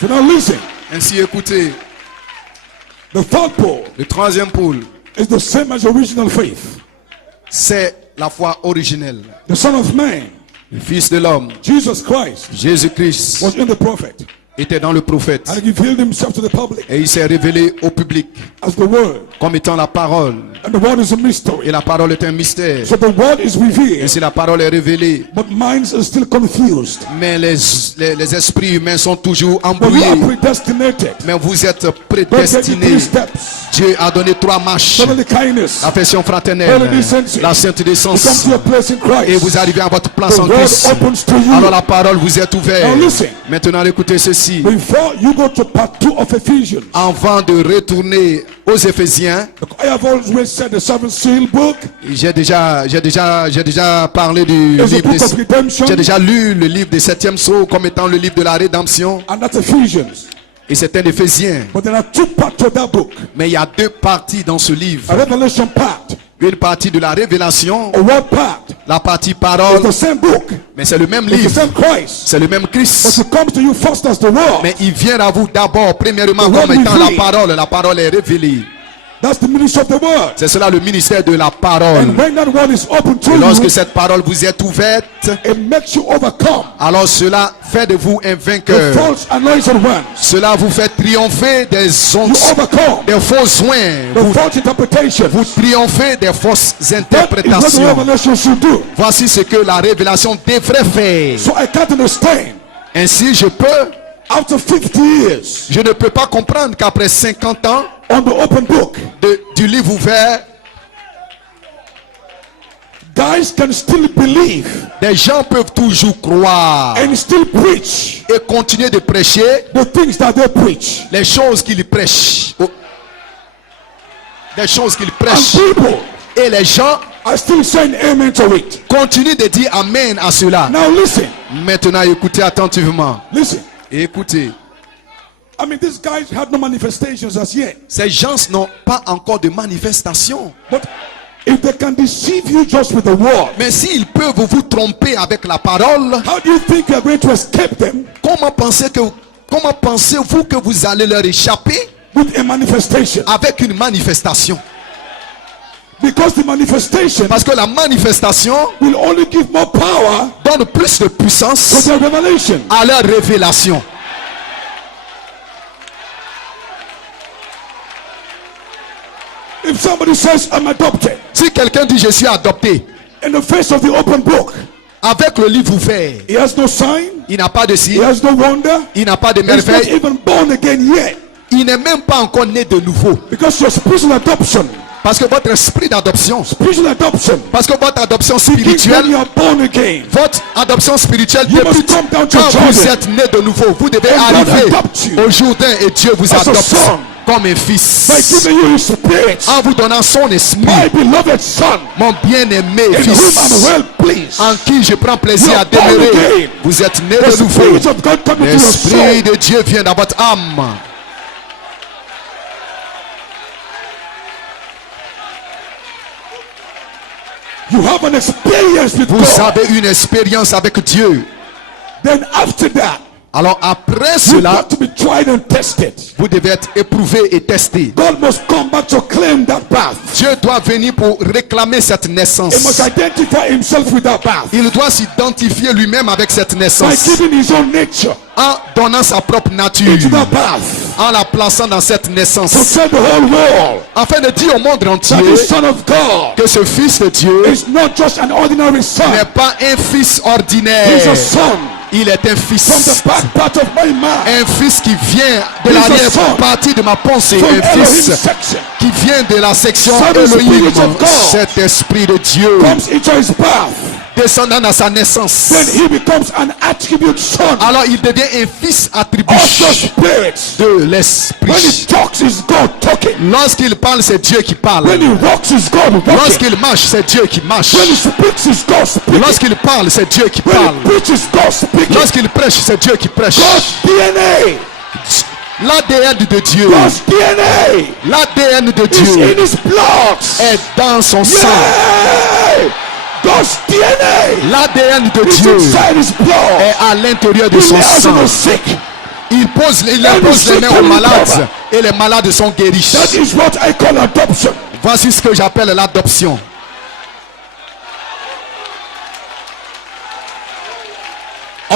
So now listen, Ainsi écoutez, the third pole le troisième pôle, is the same as original faith. c'est la foi originelle. The Son of Man, Le Fils de l'homme, Jesus Christ, Jésus-Christ, was in the prophet. était dans le prophète. And he revealed himself to the public Et il s'est révélé au public as the word. comme étant la parole. And the word is a mystery. Et la parole est un mystère. So the word is Et revealed, si la parole est révélée, but minds are still confused. mais les esprits humains sont toujours But you are embrouillés. predestinated. Mais vous êtes God gave you prédestinés. 3 steps. Dieu a donné 3 marches. Brotherly kindness. Affection fraternelle, Holy decency. la sainte You come décence. to your place in Et Christ. vous arrivez à votre place The en word Christ. opens to you. Alors la parole vous est ouverte. Now listen. Maintenant écoutez ceci. Before you go to part 2 of Ephesians, Avant de retourner aux Éphésiens, I have always said the 7th seal book j'ai déjà parlé du is a livre book of redemption, j'ai déjà lu le livre des 7e sceaux comme étant le livre de la rédemption. and that's Ephesians. Et c'est un Éphésien. But there are 2 parts to that book. Mais il y a 2 parties dans ce livre. A revelation part, Une partie de la révélation, a word part. la partie It's parole. the same book. Mais c'est le même It's the livre. same Christ. C'est le même But Christ. it comes to you first as the word. Mais il vient à vous d'abord, premièrement, The word comme étant la revealed. parole. La parole est révélée. That's the ministry of the word. C'est cela le ministère de la parole. And when that word is open to Et lorsque you, cette parole vous est ouverte, it makes you overcome alors cela fait de vous un the vainqueur. false anointed ones. Cela vous fait triompher des You ondes, overcome des faux soins. the false interpretation. Vous triomphez des fausses That is what the interprétations. revelation should do. Voici ce que la révélation devrait faire. So I can't understand. Ainsi, After 50 years je ne peux pas comprendre qu'après 50 ans on the open book, du livre ouvert, guys can still believe des gens peuvent toujours croire and still preach et continuer de prêcher the things that they preach. les choses qu'ils prêchent. Des choses qu'ils And prêchent. people Et les gens are still saying amen to it. continuent de dire Amen à cela. Now listen, Maintenant, écoutez attentivement. listen. Écoutez. I mean, these guys had no manifestations as yet. Ces gens n'ont pas encore de manifestation. But if they can deceive you just with the word, Mais s'ils peuvent vous tromper avec la parole, how do you think you are going to escape them comment pensez-vous que vous allez leur échapper with a manifestation? avec une manifestation? Because the manifestation Parce que la manifestation will only give more power donne plus de to puissance their revelation. à leur révélation. If somebody says, I'm adopted, Si quelqu'un dit je suis adopté, in the face of the open book, avec le livre ouvert, he has no sign, il n'a pas de he signe, has no wonder, il n'a pas de he's not merveille, even born again yet. il n'est même pas encore né de nouveau. Because your spiritual adoption, Parce que votre esprit d'adoption, parce que votre adoption begins when spirituelle, you are born again. votre adoption spirituelle You must débute come down to quand vous Jordan. êtes né de nouveau. Vous devez And God arriver adopts you au Jourdain et Dieu vous as a adopte son. comme un By fils. giving you his spirit, En vous donnant son esprit, my beloved son, mon bien-aimé in whom I'm fils, well pleased. en qui je prends plaisir You à are born demeurer. again. Vous êtes né The de nouveau. spirit of God coming to your soul. L'esprit de Dieu vient dans votre âme. You have an experience with Vous God. avez une expérience avec Dieu. Then after that, Alors après you've cela, got to be tried and tested. vous devez être éprouvé et testé. God must come back to claim that path. Dieu doit venir pour réclamer cette He naissance. must identify himself with that path Il doit s'identifier lui-même avec cette by naissance giving his own nature en donnant sa propre nature, into that path. en la plaçant dans cette To naissance, tell the whole world afin de dire au monde entier that the Son of God que ce Fils de Dieu is not just an ordinary son. n'est pas un fils He's ordinaire, a son il est un from fils. the back part of my mind. Un fils qui vient de He's a l'arrière son partie de ma pensée, From un Elohim fils section qui vient de la section Son Elohim. Spirit of God Cet esprit de Dieu comes into his path. descendant à sa naissance, Then he becomes an attribute son alors il devient un fils attribué of the Spirit. de When he l'esprit. talks, it's God talking. Lorsqu'il parle, c'est Dieu qui parle. When he walks, it's God walking. Lorsqu'il marche, c'est Dieu qui marche. When he speaks, it's God speaking. Lorsqu'il parle, c'est Dieu qui When parle. he preaches, God speaking. Lorsqu'il prêche, c'est Dieu qui prêche. God's DNA, L'ADN de Dieu, God's DNA l'ADN de is Dieu in his blood. est dans son sang. Yay! God's DNA L'ADN de is Dieu inside his blood. est à l'intérieur de He son lays sang. on the sick. Il impose les mains aux malades et les malades sont guéris. That is what I call adoption. Voici ce que j'appelle l'adoption.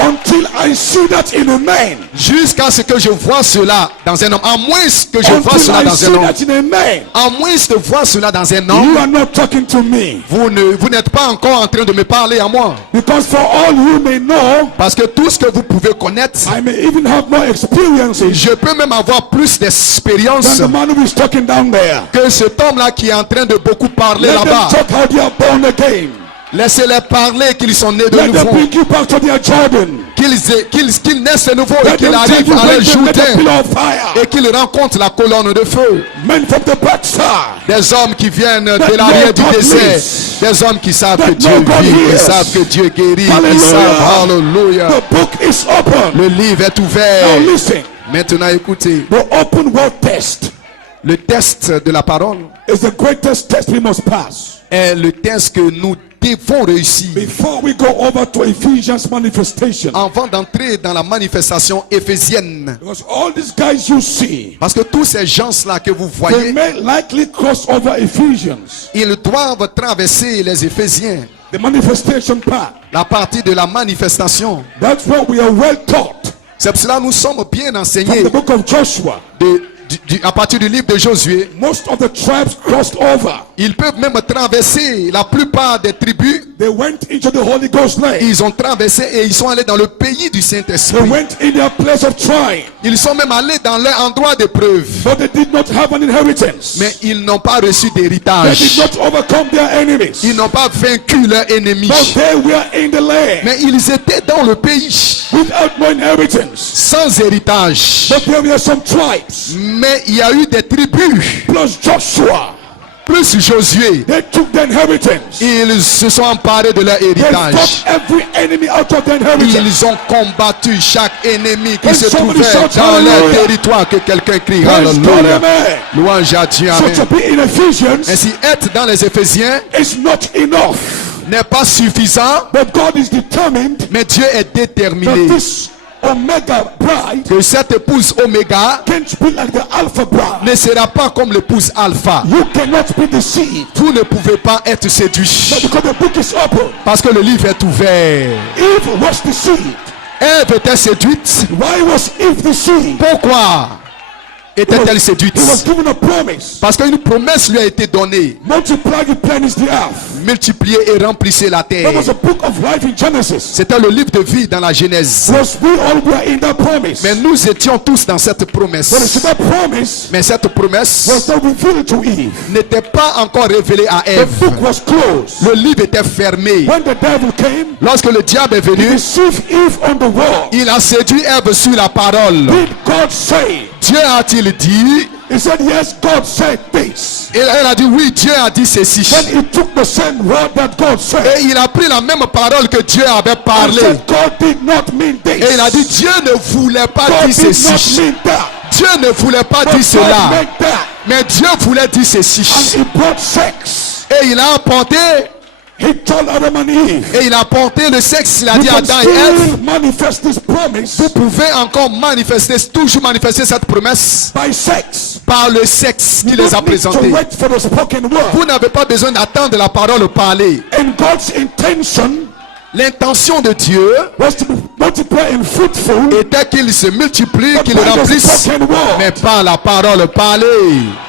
Until I see that in a man. Jusqu'à ce que je vois cela dans un homme. À moins que je vois Until cela I dans see un homme. that in a man. À moins de voir cela dans un homme. You are not talking to me. Vous n'êtes pas encore en train de me parler à moi. Because for all you may know, Parce que tout ce que vous pouvez connaître, I may even have more experiences je peux même avoir plus d'expérience than the man who is talking down there. que cet homme-là qui est en train de beaucoup parler Let them là-bas. talk how they are born again. Laissez-les parler qu'ils sont nés de Let them nouveau. bring you back to their Jordan. Qu'ils naissent de nouveau et Let qu'ils them tell arrivent you à leur when they met the Jourdain pillar of fire. et qu'ils rencontrent la colonne de feu. Men from the backside. Des hommes qui viennent de That l'arrière no du God désert. lives. Des hommes qui savent That que Dieu no God vit, qui hears. savent que Dieu guérit, qui Hallelujah. savent, hallelujah. The book is open. Le livre est Now ouvert. listen. Maintenant écoutez, The open word test le test de la parole is the greatest test we must pass. est le test que nous devons réussir. Before we go over to Ephesians manifestation. Avant d'entrer dans la manifestation éphésienne. Because all these guys you see, Parce que tous ces gens-là que vous they voyez, may likely cross over Ephesians. ils doivent traverser les Éphésiens. The manifestation part. La partie de la manifestation. That's what we are well taught C'est pour cela que nous sommes bien from enseignés the book of Joshua. à partir du livre de Josué. Most of the tribes crossed over. Ils peuvent même traverser la plupart des tribus. They went into the Holy Ghost land. Ils ont traversé et ils sont allés dans le pays du They Saint-Esprit. went in their place of trying. Ils sont même allés dans leur endroit d'épreuve. But they did not have an inheritance. Mais ils n'ont pas reçu They d'héritage. did not overcome their enemies. Ils n'ont pas vaincu leurs ennemis. But they were in the land Mais ils étaient dans le pays without no inheritance. sans héritage. But there were some tribes. Mais il y a eu des tribus, Plus Joshua. plus Josué. They took the inheritance. Ils se sont emparés de leur They héritage. fought every enemy out of the inheritance. Ils ont combattu chaque ennemi qui When se somebody trouvait shouts dans leur hallelujah. territoire. Que quelqu'un crie Praise God, Alléluia. amen. Louange à Dieu. So Amen. to be in Ephesians Ainsi, être dans les Éphésiens is not enough. n'est pas suffisant, But God is determined mais Dieu est that déterminé this Omega bride que cette épouse Oméga can't be like the Alpha bride. ne sera pas comme l'épouse Alpha. You cannot be deceived. Vous ne pouvez pas être séduit But because the book is open, parce que le livre est ouvert. Eve was deceived. Ève était séduite. Why was Eve deceived? Pourquoi était-elle séduite? He was given a promise. Parce qu'une promesse lui a été donnée. Multiply, replenish the earth. Multipliez et remplissez la terre. There was a book of life in Genesis. C'était le livre de vie dans la Genèse. Was we all were in that promise? Mais nous étions tous dans cette But promesse. that promise Mais cette promesse was not revealed to Eve. n'était pas encore révélée à The Ève. book was closed. Le livre était fermé. When the devil came, Lorsque le diable est he venu, deceived Eve on the wall. il a séduit Ève sur la parole. Did God say? Dieu a-t-il dit? He said, yes, God said this. Et elle a dit oui, Dieu a dit ceci. Then he took the same word that God said. Et il a pris la même parole que Dieu avait And parlé. said, God did not mean this. Et il a dit Dieu ne voulait pas God dire did ceci. not mean that. Dieu ne voulait pas But dire God cela. meant that. Mais Dieu voulait dire ceci. And he brought sex. Et il a apporté, He told Adam and Eve, et il a apporté le sexe. Il a you dit à can Adam et Ève, still manifest this promise vous pouvez encore manifester, toujours manifester cette promesse by sex. par le sexe You qu'il les a don't need to présenté. wait for the spoken word. Vous n'avez pas besoin d'attendre la parole parlée. And God's intention L'intention de Dieu was to be multiply and fruitful, était qu'il se multiplie, but qu'il by the remplisse, spoken mais word. pas la parole parlée.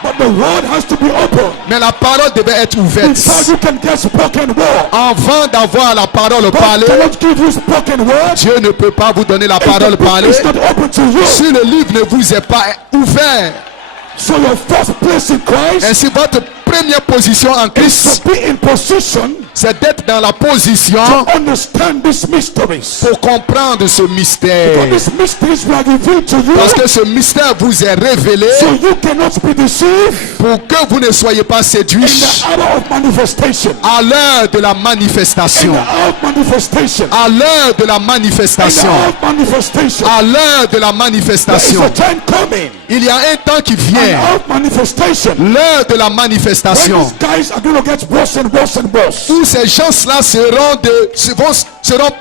But the word has to be open Mais la parole devait être ouverte. before you can get spoken word. Avant d'avoir la parole God parlée, cannot give you spoken word Dieu ne peut pas vous donner la if the parole book parlée is not open to you. si le livre ne vous est pas ouvert. So your first place in Christ Ainsi, votre première position en is Christ, to be in position c'est d'être dans la position to understand these mysteries. pour comprendre ce But mystère. these mysteries were revealed to you, Parce que ce mystère vous est révélé so you cannot be deceived pour que vous ne soyez pas in séduits the hour of manifestation. à l'heure de la In manifestation. the hour of manifestation. À l'heure de la In the manifestation. hour of manifestation. À l'heure de la There is manifestation. a time coming. Il y a un temps qui An vient. hour of manifestation. L'heure de la When manifestation. these guys are going to get worse and worse and worse. Où ces gens-là seront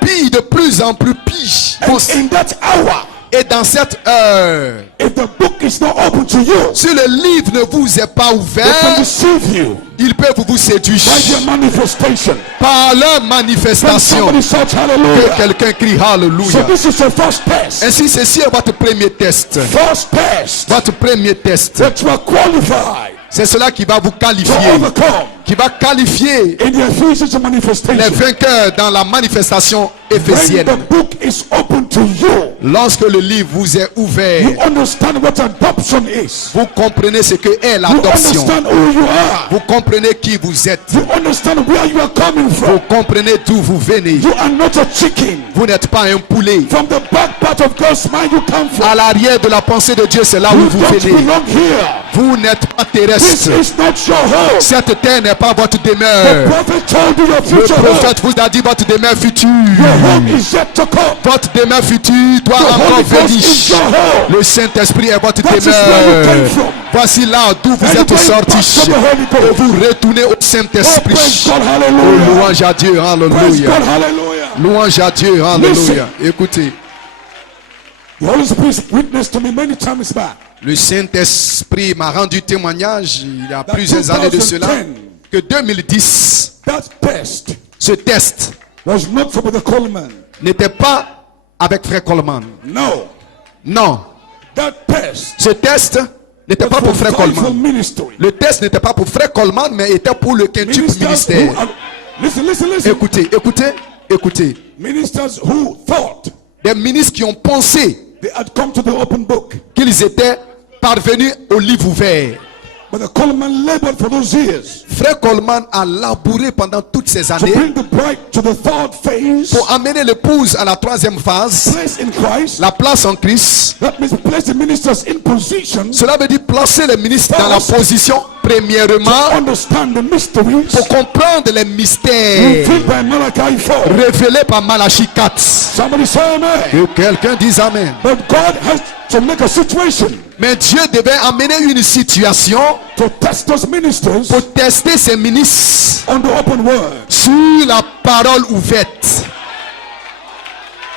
pires, de plus en plus pires. And in that hour, Et dans cette heure, if the book is not open to you, si le livre ne vous est pas they can ouvert, deceive you ils peuvent vous séduire by their manifestation. par leur When manifestation. somebody shouts Que hallelujah. quelqu'un crie So Alléluia. this is your first test. Ainsi, ceci est votre premier test. First test Votre premier test. that you are qualified C'est cela qui va vous to qualifier. overcome Qui va qualifier in the Ephesians les manifestation. vainqueurs dans la manifestation When éphésienne. the book is open to you, Lorsque le livre vous est ouvert, you understand what adoption is. vous comprenez ce que est You l'adoption. understand who you are. Vous comprenez qui vous êtes. You understand where you are coming Vous from. comprenez d'où vous venez. You are not a chicken. Vous n'êtes pas un poulet. From the back part of God's mind you come from. À l'arrière de la pensée de Dieu, c'est là où You vous don't venez. belong here. Vous n'êtes pas This terrestre. is not your home. Cette terre n'est pas votre The demeure. prophet told you your Le future home. prophète vous a dit votre demeure future. Your home is yet to come. Votre demeure future doit The encore Holy Ghost is your venir. home. Le Saint-Esprit est votre That is where you came demeure. from. Voici là d'où vous And êtes you going back sortis. to the Holy Et Ghost. vous retournez au Oh, praise Saint-Esprit. God, Oh, hallelujah. louange à Dieu, Praise alléluia. God, hallelujah. Louange à Dieu, alléluia. Écoutez, The Holy Spirit witnessed to me many times back. le Saint-Esprit m'a rendu témoignage il y a plusieurs 2010, années de cela que 2010, That test ce test was not for the Coleman. n'était pas avec Frère Coleman. No. Non, That test ce test n'était pas was pour for Frère faithful Coleman. ministry. Le test n'était pas pour Frère Coleman, mais était pour le quintuple Ministers ministère. who are, listen. Écoutez, écoutez. Ministers who thought Des ministres qui ont pensé they had come to the open book. qu'ils étaient parvenus au livre ouvert. But the Coleman labored for those years Frère Coleman a labouré pendant toutes ces to années bring the bride to the third phase. pour amener l'épouse à la troisième phase, Place in Christ. la place en Christ. That means place the ministers in position Cela veut dire placer les ministres dans la position, premièrement, to understand the mysteries pour comprendre les mystères revealed by Malachi 4. révélés par Malachie 4. Somebody say amen. Que quelqu'un dise Amen. But God has to make a situation Mais Dieu devait amener une situation to test those ministers pour tester ces ministres on the open word. sur la parole ouverte.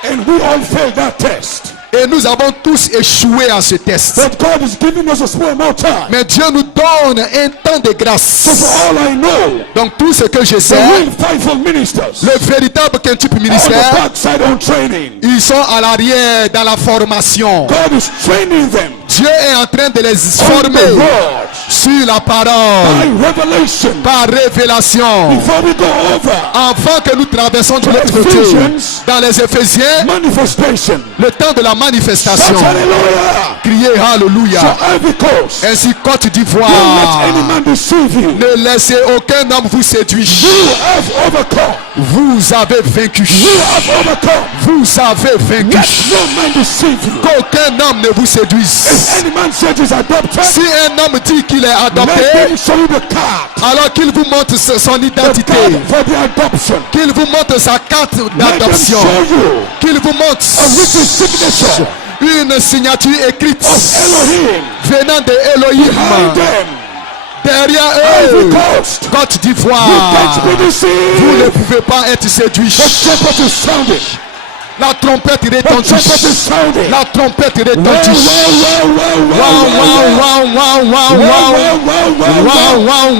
And we all failed that test. Et nous avons tous échoué à ce test. But God is giving us a small more time. Mais Dieu nous donne un temps de So grâce. for all I know, Donc tout ce que je the sais, real faithful ministers le véritable quintuple on the ministère, backside on training. ils sont à l'arrière dans la formation. God is training them Dieu est en train de les on former the word sur la by parole, revelation. par révélation. Before we go over Avant que nous traversions de l'autre côté, Ephesians, dans les Éphésiens, manifestation. le temps de la manifestation. Shout hallelujah. Criez So Alléluia. every coast, Ainsi, Côte don't let any d'Ivoire, man deceive you. ne laissez aucun homme vous séduire. You have overcome. Vous avez vaincu. You have overcome. Vous avez vaincu. Let no man deceive you. Qu'aucun homme ne vous séduise. If any man says he's adopted, Si un homme dit qu'il est let adopté, him show you the card. alors qu'il vous montre son The identité, card for the adoption. qu'il vous montre sa carte Let them d'adoption, show you qu'il vous montre a written signature une signature écrite of Elohim venant de behind Elohim. them. Derrière Every eux, coast. Côte You d'Ivoire, can't be vous ne deceived. pouvez pas être séduit. The trumpet is sounding. La trompette The retentit. trumpet is sounding. La trompette Wow, retentit. Wow, wow, wow, wow, wow, wow. Wow,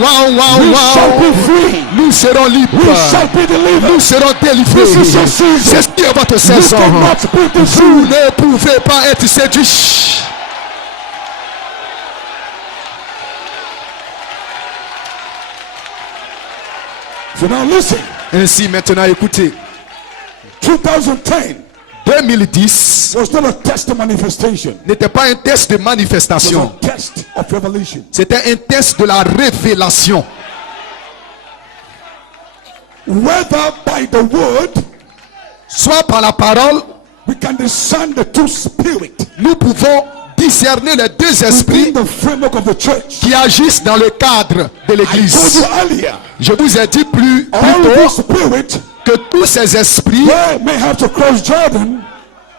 wow, wow, We shall wow. be free. Nous serons We libres. shall be delivered. Nous serons délivrés. This is your season. C'est ce qui est votre You saison. cannot be Vous deceived. ne pouvez pas être séduit. So now listen. Ainsi, maintenant, écoutez. 2010 2010 was not a test of manifestation. n'était pas un test de It was manifestation. a test of revelation. C'était un test de la révélation. Whether by the word Soit par la parole, we can discern the two spirits nous pouvons discerner les deux within esprits the framework of the church. qui agissent dans le cadre de I told l'église. you earlier, Je vous ai dit plus all tôt these spirits, que tous ces esprits, they may have to cross Jordan,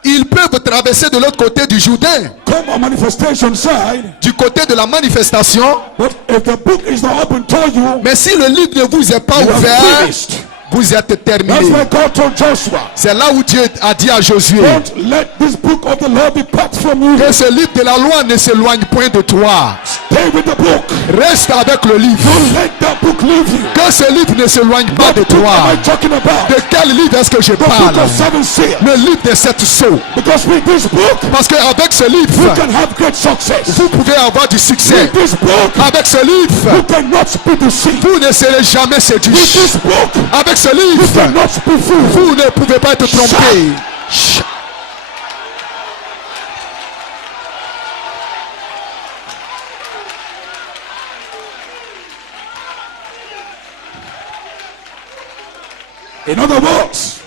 ils peuvent traverser de l'autre côté du Jourdain, come on manifestation side, du côté de la manifestation. but if the book is not open to you, Mais si le livre ne vous est pas you are ouvert, finished. Vous êtes That's terminés. why God told Joshua, C'est là où Dieu a dit à Josué don't let this book of the law depart from you. que ce livre de la loi ne s'éloigne point de toi. Stay with the book. Reste avec le livre. Don't let that book leave you. Que ce livre ne s'éloigne pas de What book toi. am I talking about? De quel livre est-ce que je The book parle? of seven seals. Le livre des 7 sceaux. Because with this book, Parce qu'avec ce you livre, can have great success. vous pouvez avoir du succès. With this book, Avec ce livre, you cannot be deceived. vous ne serez jamais With séduit. this book, Avec ce you livre, cannot be fooled. vous ne pouvez pas être trompé. Chut. In other words,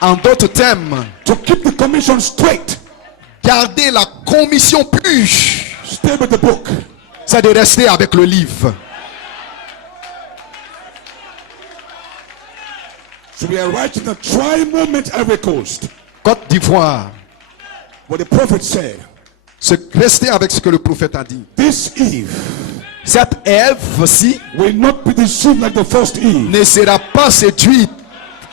En d'autres termes, to keep the commission straight, garder la commission pure, stay with the book. c'est de rester avec le livre. So we are right in the try moment Ivory Coast. Côte d'Ivoire, What the prophet said. rester avec ce que le prophète a dit. This Eve Cette Ève-ci will not be deceived like the first Eve. ne sera pas séduite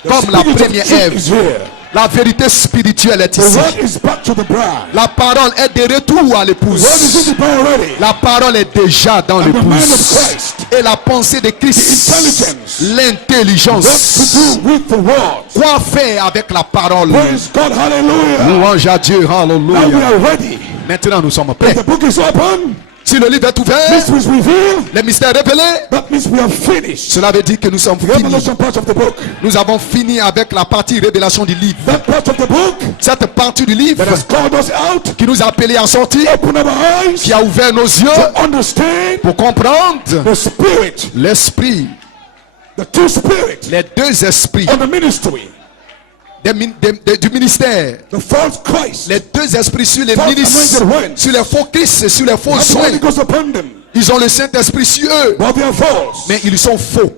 The comme la spirit of première truth Ève. is here. La vérité spirituelle est The ici. word is back to the bride. La parole est de retour à The word is l'épouse. in the bride already. La parole est déjà dans And the mind of l'épouse. Christ. Et la pensée de Christ, The intelligence. What l'intelligence. to do with the word. Quoi faire avec la parole? Praise God, hallelujah. Louange à Dieu, Now we hallelujah. are ready. Maintenant nous sommes If prêts. the book is open, Si le livre est ouvert, mysteries revealed, les mystères révélés, that means we are finished. cela veut dire que nous sommes The finis. revelation part of the book. Nous avons fini avec la partie révélation du livre. That part of the book Cette partie du livre that has called us out, qui nous a appelés à sortir, open our eyes qui a ouvert nos yeux to understand pour comprendre the spirit, l'esprit, the two spirits les deux esprits of the ministry, du ministère. the false Christ, Les deux esprits sur les False ministres, anointed ones. sur les faux Christ et sur les faux have the soins. Holy Ghost upon them, Ils ont le Saint-Esprit sur eux, but they are false. mais ils sont faux.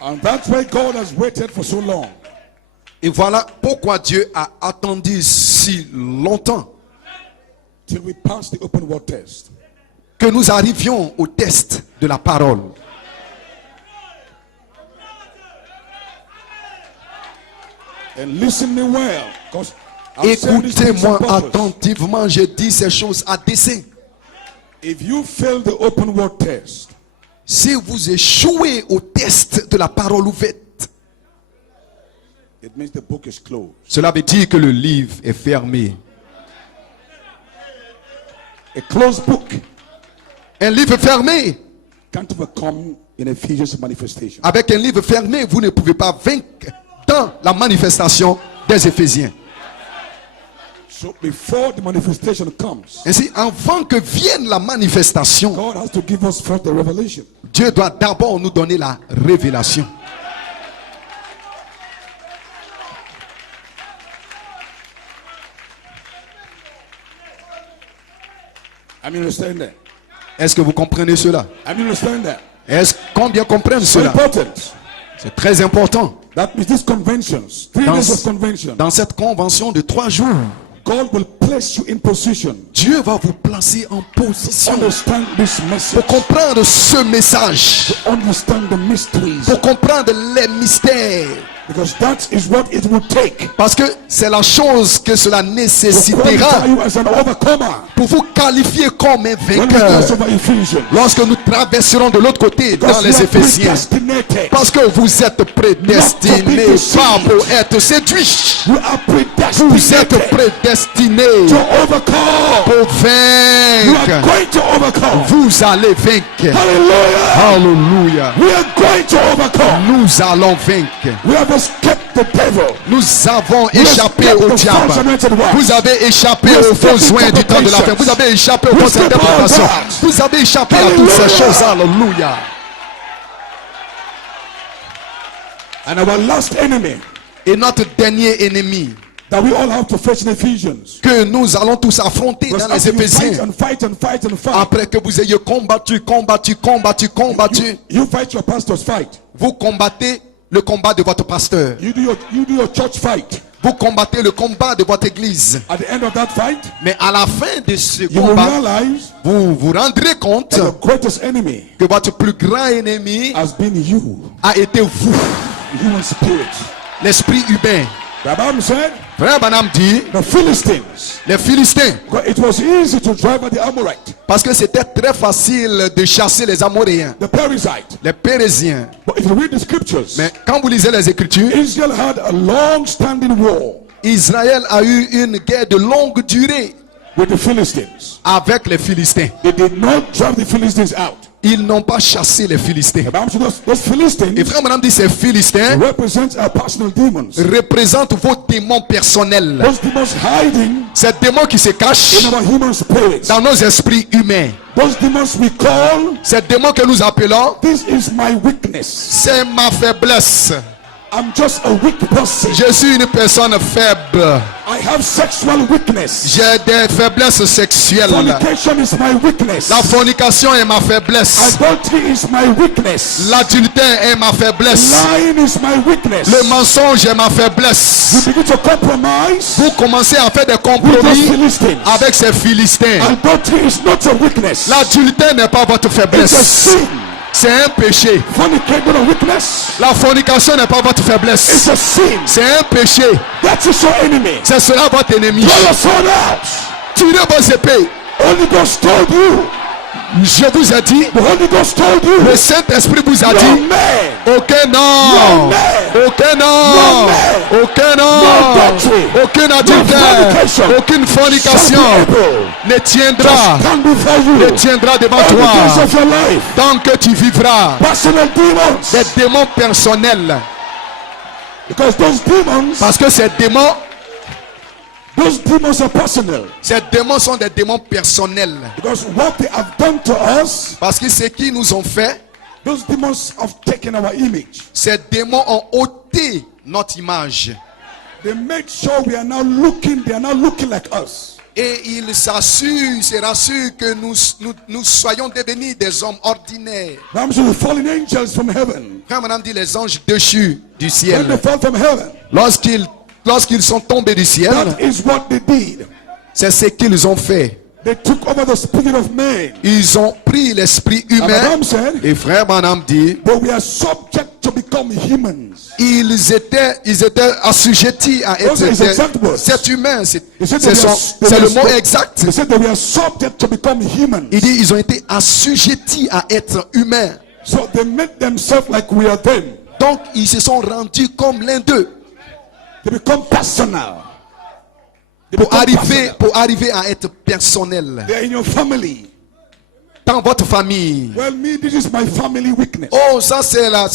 And that's why God has waited for so long. Et voilà pourquoi Dieu a attendu si longtemps Till we pass the open word test. que nous arrivions au test de la parole. And listen me well, because I'm saying these things Écoutez-moi on purpose. attentivement, je dis ces choses à dessein. If you fail the open word test, Si vous échouez au test de la parole ouverte, it means the book is closed. cela veut dire que le livre est fermé. A closed book Un livre fermé, can't overcome in Ephesians manifestation. avec un livre fermé, vous ne pouvez pas vaincre dans la manifestation des Éphésiens. So before the manifestation comes, Ainsi, avant que vienne la manifestation, God has to give us first the revelation. Dieu doit d'abord nous donner la révélation. I mean, understand that. Est-ce que vous comprenez cela? I mean, understand that. Est-ce combien comprennent So cela? important. C'est très important. That means these conventions, 3 Dans, days of convention, dans cette convention de 3 jours, God will place you in position Dieu va vous placer en to position understand this pour message, comprendre ce message, to understand the mysteries, pour comprendre les mystères. because that is what it will take Parce que c'est la chose que cela to nécessitera qualify you as an overcomer. pour vous qualifier comme un When we vainqueur. cross over Ephesians, Lorsque nous traverserons de l'autre côté dans because you les are Éphésiens. predestinated. Parce que vous êtes prédestinés, pas pour être séduits. You are Vous êtes predestinated prédestinés to overcome. pour You are vaincre. going to overcome. Vous allez vaincre. Hallelujah. Alléluia. We are going to overcome. Nous allons vaincre. We have escaped the devil. Nous avons échappé escaped au the diable. false anointed ones. Vous avez échappé We aux escaped faux soins du temps de la fin. interpretations. Vous avez échappé aux We fausses escaped all interprétations. that. Vous avez échappé à toutes ces Hallelujah. choses. Alléluia. And our last enemy Et notre dernier ennemi that we all have to face in Ephesians. que nous allons tous affronter Because dans les after you fight Éphésiens, and fight and fight and fight, après que vous ayez combattu, you fight your pastor's fight. vous combattez le combat de votre pasteur. You do your church fight. Vous combattez le combat de votre église. At the end of that fight, Mais à la fin de ce you will combat, realize vous vous rendrez compte that the greatest enemy que votre plus grand ennemi has been you, a été vous, human spirit. l'esprit humain. The Bible said, Frère Branham dit, the Philistines, les Philistins, it was easy to drive the Amorite, parce que c'était très facile de chasser les Amoréens, the Perizzite. les Pérésiens. But if you read the scriptures, Mais quand vous lisez les Écritures, Israel had a long-standing war Israël a eu une guerre de longue durée with the Philistines. avec les Philistins. They did not drive the Philistines out. Ils n'ont pas chassé les Philistins. The Bible said those Et Philistines frère Branham dit, ces Philistins represent our personal demons. représentent vos démons personnels. Those demons hiding Ces démons qui se cachent in our human spirits. dans nos esprits humains. Those demons we call, Ces démons que nous appelons, this is my weakness. c'est ma faiblesse. I'm just a weak person. Je suis une personne faible. I have sexual weakness. J'ai des faiblesses sexuelles. Fornication is my weakness. La fornication est ma faiblesse. Adultery is my weakness. L'adultère est ma faiblesse. Lying is my weakness. Le mensonge est ma faiblesse. You begin to compromise Vous commencez à faire des with those compromis Philistines. avec ces Philistins. Adultery is not a weakness. L'adultère n'est pas votre It's a faiblesse. sin. C'est un péché. Fornicate not a weakness. La fornication n'est pas votre It's faiblesse. a sin. C'est un péché. That is your enemy. C'est cela votre ennemi. Draw your sword out. Tirez vos épées. Holy Ghost told you. Je vous ai dit, The Holy Ghost told you. le Saint-Esprit vous a You're a dit, man. aucun No nom, man. aucun No nom, man. aucun No nom, adultery. aucun No adultère, fornication. aucune Shall fornication be able ne tiendra, to stand before you ne tiendra devant all the days toi of your life. tant que tu vivras. Personal demons. Des démons personnels, Because those demons parce que ces démons are personal. sont des démons personnels. Because what they have done to us, Parce que ce qu'ils nous ont fait, those demons have taken our image. ces démons ont ôté notre image. They made sure they are now looking like us. Et ils s'assurent, se rassurent que nous soyons devenus des hommes ordinaires. Bible says the fallen angels from heaven, Frère Madame dit les anges déchus du when ciel. they fell from heaven, Lorsqu'ils sont tombés du ciel, that is what they did. c'est ce qu'ils ont fait. They took over the spirit of man. Ils ont pris l'esprit And humain. Adam said, Et frère Madame dit, but we are subject to become humans. ils étaient assujettis à être Those are his exact words. c'est humain, c'est He said they c'est le mot exact. They said that we are subject to become humans. Il dit ils ont été assujettis à être humains. So they made themselves like we are them. Donc ils se sont rendus comme l'un d'eux They become personal. They pour become personal. arriver à être personnel They are in your family. dans votre famille. Well, me, this is my family weakness. Oh, ça c'est la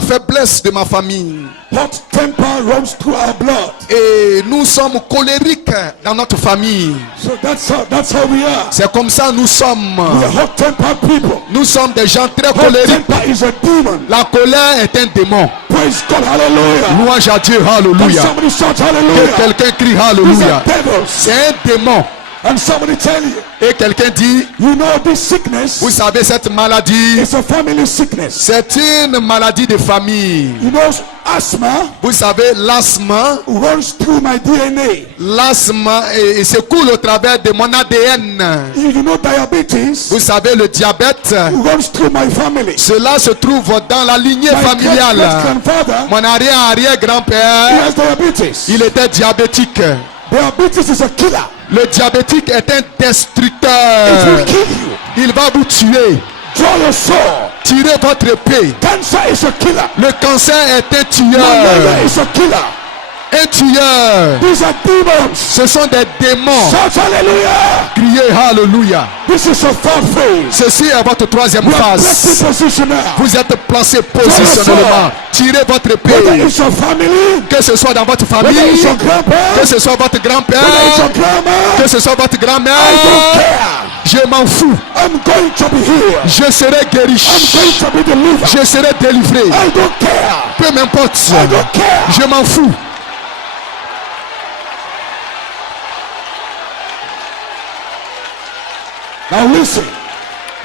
faiblesse de ma famille. Hot temper runs through our blood. Et nous sommes colériques dans notre famille. So that's how we are. C'est comme ça nous sommes. We are hot tempered people. Nous sommes des gens très Hot colériques. temper is a demon. La colère est un démon. Praise God, hallelujah. Louange à Dieu, Can hallelujah. somebody shout Que hallelujah? quelqu'un crie These hallelujah. are devils. C'est un démon. And somebody tell you, Et quelqu'un dit, you know this sickness vous savez cette maladie, is a family sickness. c'est une maladie de famille. You know asthma Vous savez, l'asthme runs through my DNA. se coule au travers de mon ADN. You know diabetes Vous savez, le diabète, runs through my family. cela se trouve dans la lignée My familiale. great-grandfather, Mon he arrière-grand-père, has diabetes. il était diabétique. Diabetes is a killer. Le diabétique est un It destructeur. will kill you. Il va vous tuer. Draw your sword. Tirez votre épée. Cancer is a killer. Le cancer est un Malaria tueur. is a killer. Un tueur. These are demons. Ce sont des démons. Shout hallelujah. Criez hallelujah. This is your third phase. Ceci est votre troisième You are phase. placed position now. Vous êtes placé positionnellement. Tirez votre Whether épée. it's your family, Que ce soit dans votre whether famille, it's your grandpa, que ce soit votre whether it's your grand-père, grandma, que ce soit votre I don't grand-mère, care. je m'en fous. I'm going to be healed. Je serai guéri. I'm going to be delivered. Je serai délivré. I don't care. Peu m'importe. I don't care. Je m'en fous. Now listen.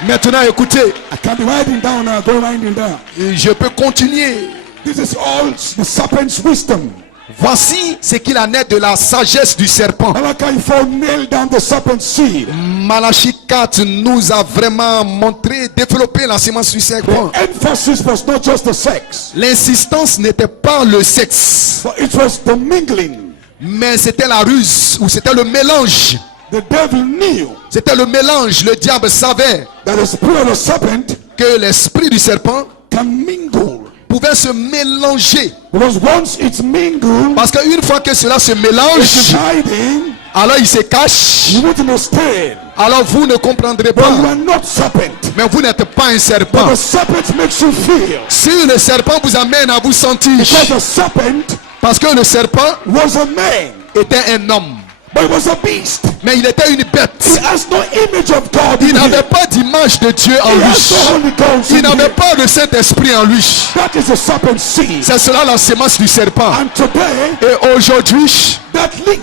Maintenant, écoutez, I can be writing down now. Go writing down. je peux continuer. This is all the serpent's wisdom. Voici ce qu'il en est de la sagesse du serpent. Malachi 4 nailed down the serpent seed. Malachie 4 nous a vraiment montré, développé la semence du serpent. The emphasis was not just the sex, L'insistance n'était pas le sexe, but it was the mingling. mais c'était la ruse, ou c'était le mélange. The devil knew C'était le mélange. Le diable savait that the spirit of the serpent que l'esprit du serpent can mingle. pouvait se mélanger. Because once it's mingled, Parce qu'une fois que cela se it's mélange, hiding, alors il se cache. you won't understand. Alors vous ne comprendrez But you pas. are not serpent. Mais vous n'êtes pas un But serpent. the serpent makes you feel. Si le serpent vous amène à vous sentir, Because the serpent parce que le serpent was a man, était un homme, but it was a beast. mais il était une He bête. has no image of God Il in him. n'avait pas d'image de Dieu en He lui. has no Holy Ghost Il in n'avait him. pas de Saint-Esprit en lui. That is the serpent seed. C'est cela la sémence du serpent. And today, Et aujourd'hui, that link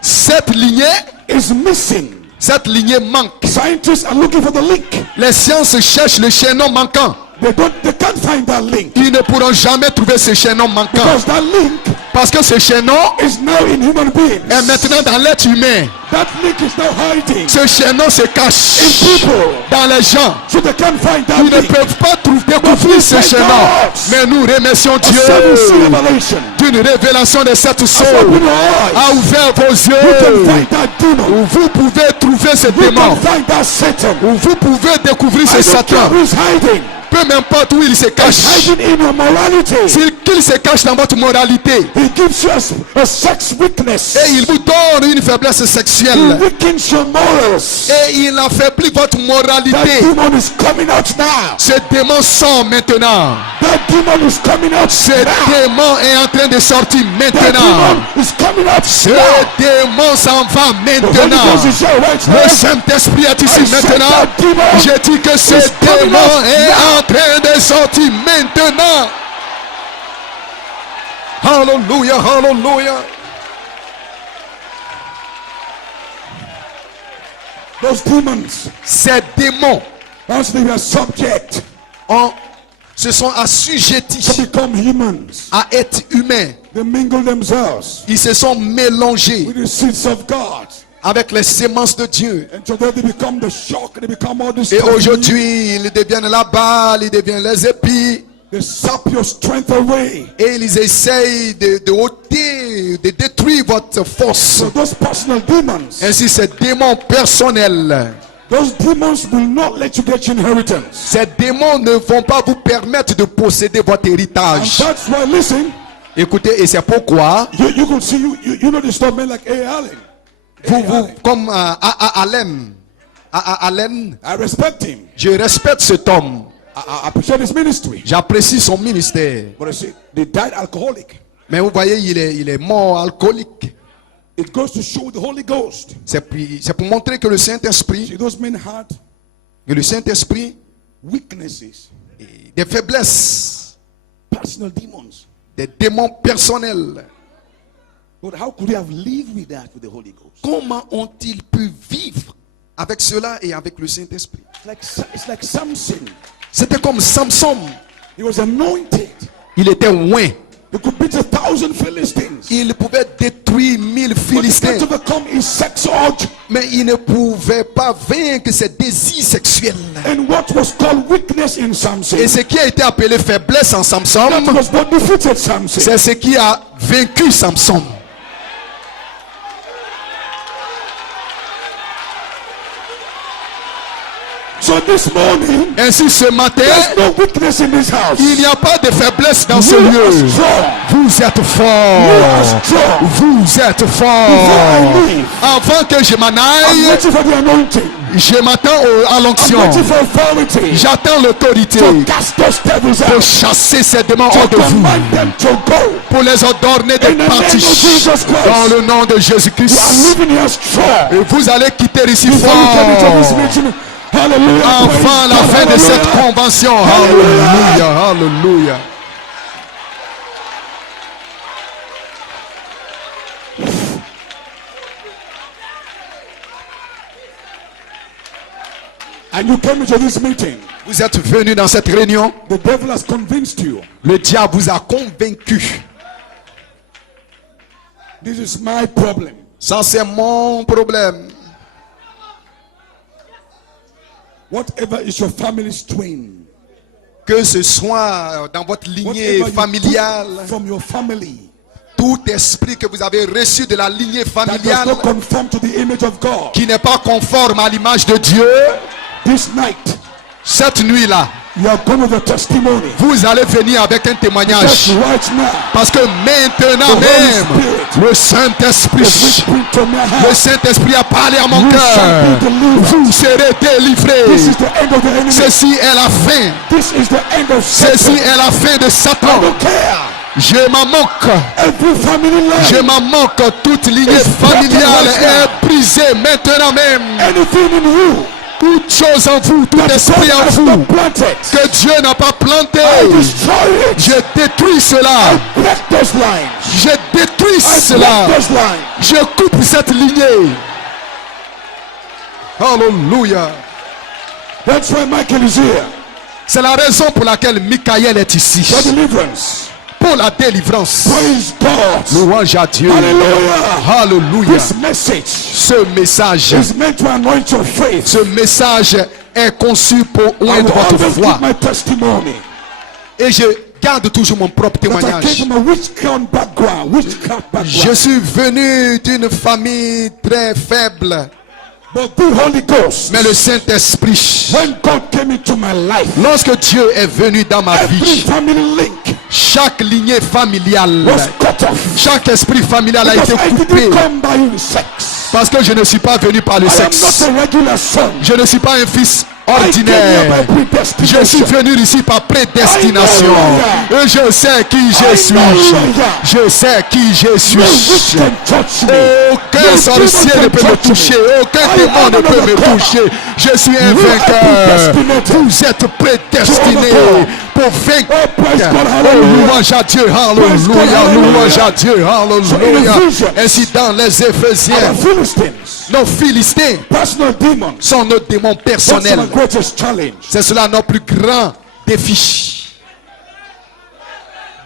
cette lignée manque. Scientists are looking for the link. Les sciences cherchent le chaînon manquant. They can't find that link. Ils ne pourront jamais trouver ce chaînon manquant. Because that link Parce que ce chaînon is now in human beings. est maintenant dans l'être humain. That link is now hiding Ce chaînon se cache in people. dans les gens. So they can't find that Ils ne link. peuvent pas découvrir ce chaînon. Mais nous remercions A seven sea Dieu revelation d'une révélation de cette has soul. opened our eyes. A ouvert vos You can yeux. find that demon. Où vous pouvez trouver ce You démon. can find that Satan. Où vous pouvez découvrir ce I don't care Satan. who is hiding. Peu m'importe où il se He's cache. hiding in your morality. Qu'il se cache dans votre moralité. He gives you a sex weakness. Et il vous donne une faiblesse He sexuelle. weakens your morals. Et il affaiblit votre That moralité. demon is coming out now. Ce démon sort maintenant. That demon is coming out Ce now. démon est en train de sortir That maintenant. demon is coming out Ce now. démon s'en va The Holy maintenant. Ghost is here right Le now. Saint-Esprit est ici I said maintenant. that demon J'ai dit que ce is coming démon out est now. en train de sortir maintenant. Hallelujah, hallelujah. Those demons, Ces démons once they were subject se sont assujettis to become humans, à être humains. they mingle themselves Ils se sont mélangés with the seeds of God. avec les sémences de Dieu. And today they become the shock, they become all this Et stuff. aujourd'hui, ils deviennent la balle, ils deviennent les épis. They sap your strength away. Et ils essayent de ôter, de détruire votre force. So those personal demons, Ainsi, ces démons personnels, those demons will not let you get your inheritance. ces démons ne vont pas vous permettre de posséder votre And héritage. that's why, listen, Écoutez, et c'est pourquoi you could see, you know this stuff, man, like A. Allen. vous comme Allen, Allen, I respect him. je respecte cet homme. I appreciate his ministry. J'apprécie son ministère. But I see, they died alcoholic. Mais vous voyez, il est mort alcoolique. It goes to show the Holy Ghost. C'est pour montrer que le Saint-Esprit, See, those men had weaknesses, des faiblesses, personal demons. des démons personnels. But how could they have lived with that, with the Holy Ghost? Comment ont-ils pu vivre avec cela et avec le Saint-Esprit? It's like Samson. C'était comme Samson. He was anointed. Il était oint. He could beat 1,000 Philistines. Il pouvait détruire 1000 But he Philistins. can't overcome his sex urge. Mais il ne pouvait pas vaincre ses désirs sexuels. And what was called weakness in Samson, Et ce qui a été appelé faiblesse en Samson, that was what defeated Samson. c'est ce qui a vaincu Samson. So this morning, Ainsi ce matin, there's no weakness in this house. il n'y a pas de faiblesse dans ce You are lieu. strong. Vous êtes You are fort. strong. Vous êtes Before fort. I leave, Avant que je m'en I'm aille, waiting for the anointing. je m'attends à I'm l'onction. waiting for authority J'attends l'autorité to cast those devils pour out. chasser ces démons To hors de vous, command them to go. pour les ordonner In de the name of partir Jesus Christ. dans le nom de You are Jésus-Christ. living here strong. Et vous allez quitter ici Before you come into this fort meeting, hallelujah. avant la praise fin God, de cette hallelujah. convention. Hallelujah. Alléluia, alléluia. And you came into this meeting. Vous êtes venus dans cette réunion. The devil has convinced you Le diable vous a convaincu This is my problem. Ça, c'est mon problème. Whatever is your family's twin, Que ce soit dans votre lignée whatever you familiale, took from your family tout esprit que vous avez reçu de la lignée that does familiale not conform to the image of God, qui n'est pas conforme à l'image de Dieu, this night cette nuit-là, you are going with a testimony. vous allez venir avec un Just témoignage. right now, Parce que maintenant The Holy même, Spirit le Saint-Esprit, is whispering to my le heart. Saint-Esprit a parlé à mon You cœur. shall be delivered. Vous serez délivrés. This is the end of the enemy. Ceci est la fin. This is the end of Ceci Satan. est la fin de I Satan. don't care. Je m'en moque. Every family Je line, m'en moque. Toute lignée familiale est brisée maintenant même. anything in you Toute chose en vous, tout that God esprit en has vous not planted, que Dieu n'a pas planté. I destroy it. Je détruis cela. Break those lines. Je détruis I cela. break those lines. Je coupe cette lignée. Alléluia. That's why Michael is here. C'est la raison pour laquelle Michael est ici. For deliverance. Pour la délivrance. Praise God. Louange à Dieu. Hallelujah. Alléluia. This message Ce message, is meant to anoint your faith. ce message est conçu pour I will oindre votre always foi. give my testimony Et je garde toujours mon propre that I came témoignage. from a witchcraft background. Witchcraft Je background. suis venu d'une famille très faible. But the Holy Ghost, Mais le Saint-Esprit, when God came into my life, lorsque Dieu est venu dans ma every vie, family link chaque lignée familiale, was cut off. chaque esprit familial a Because été I coupé. didn't come by sex. Parce que je ne suis pas venu par le I am sexe. not a regular son. Je ne suis pas un fils I came here ordinaire. by Je suis predestination. venu ici par prédestination. Et je sais qui je suis. Je sais qui je No suis. witch can touch me. Aucun sorcier ne peut me toucher. Aucun démon ne peut me toucher. Je suis un vainqueur. Vous êtes prédestinés pour vaincre. Oh, louange à Dieu. Alléluia. Louange à Dieu. Alléluia. Ainsi dans les Our Éphésiens, Philistines, nos Philistins personal demons. sont nos démons That's our personnels. greatest challenge. C'est cela notre plus grand défi.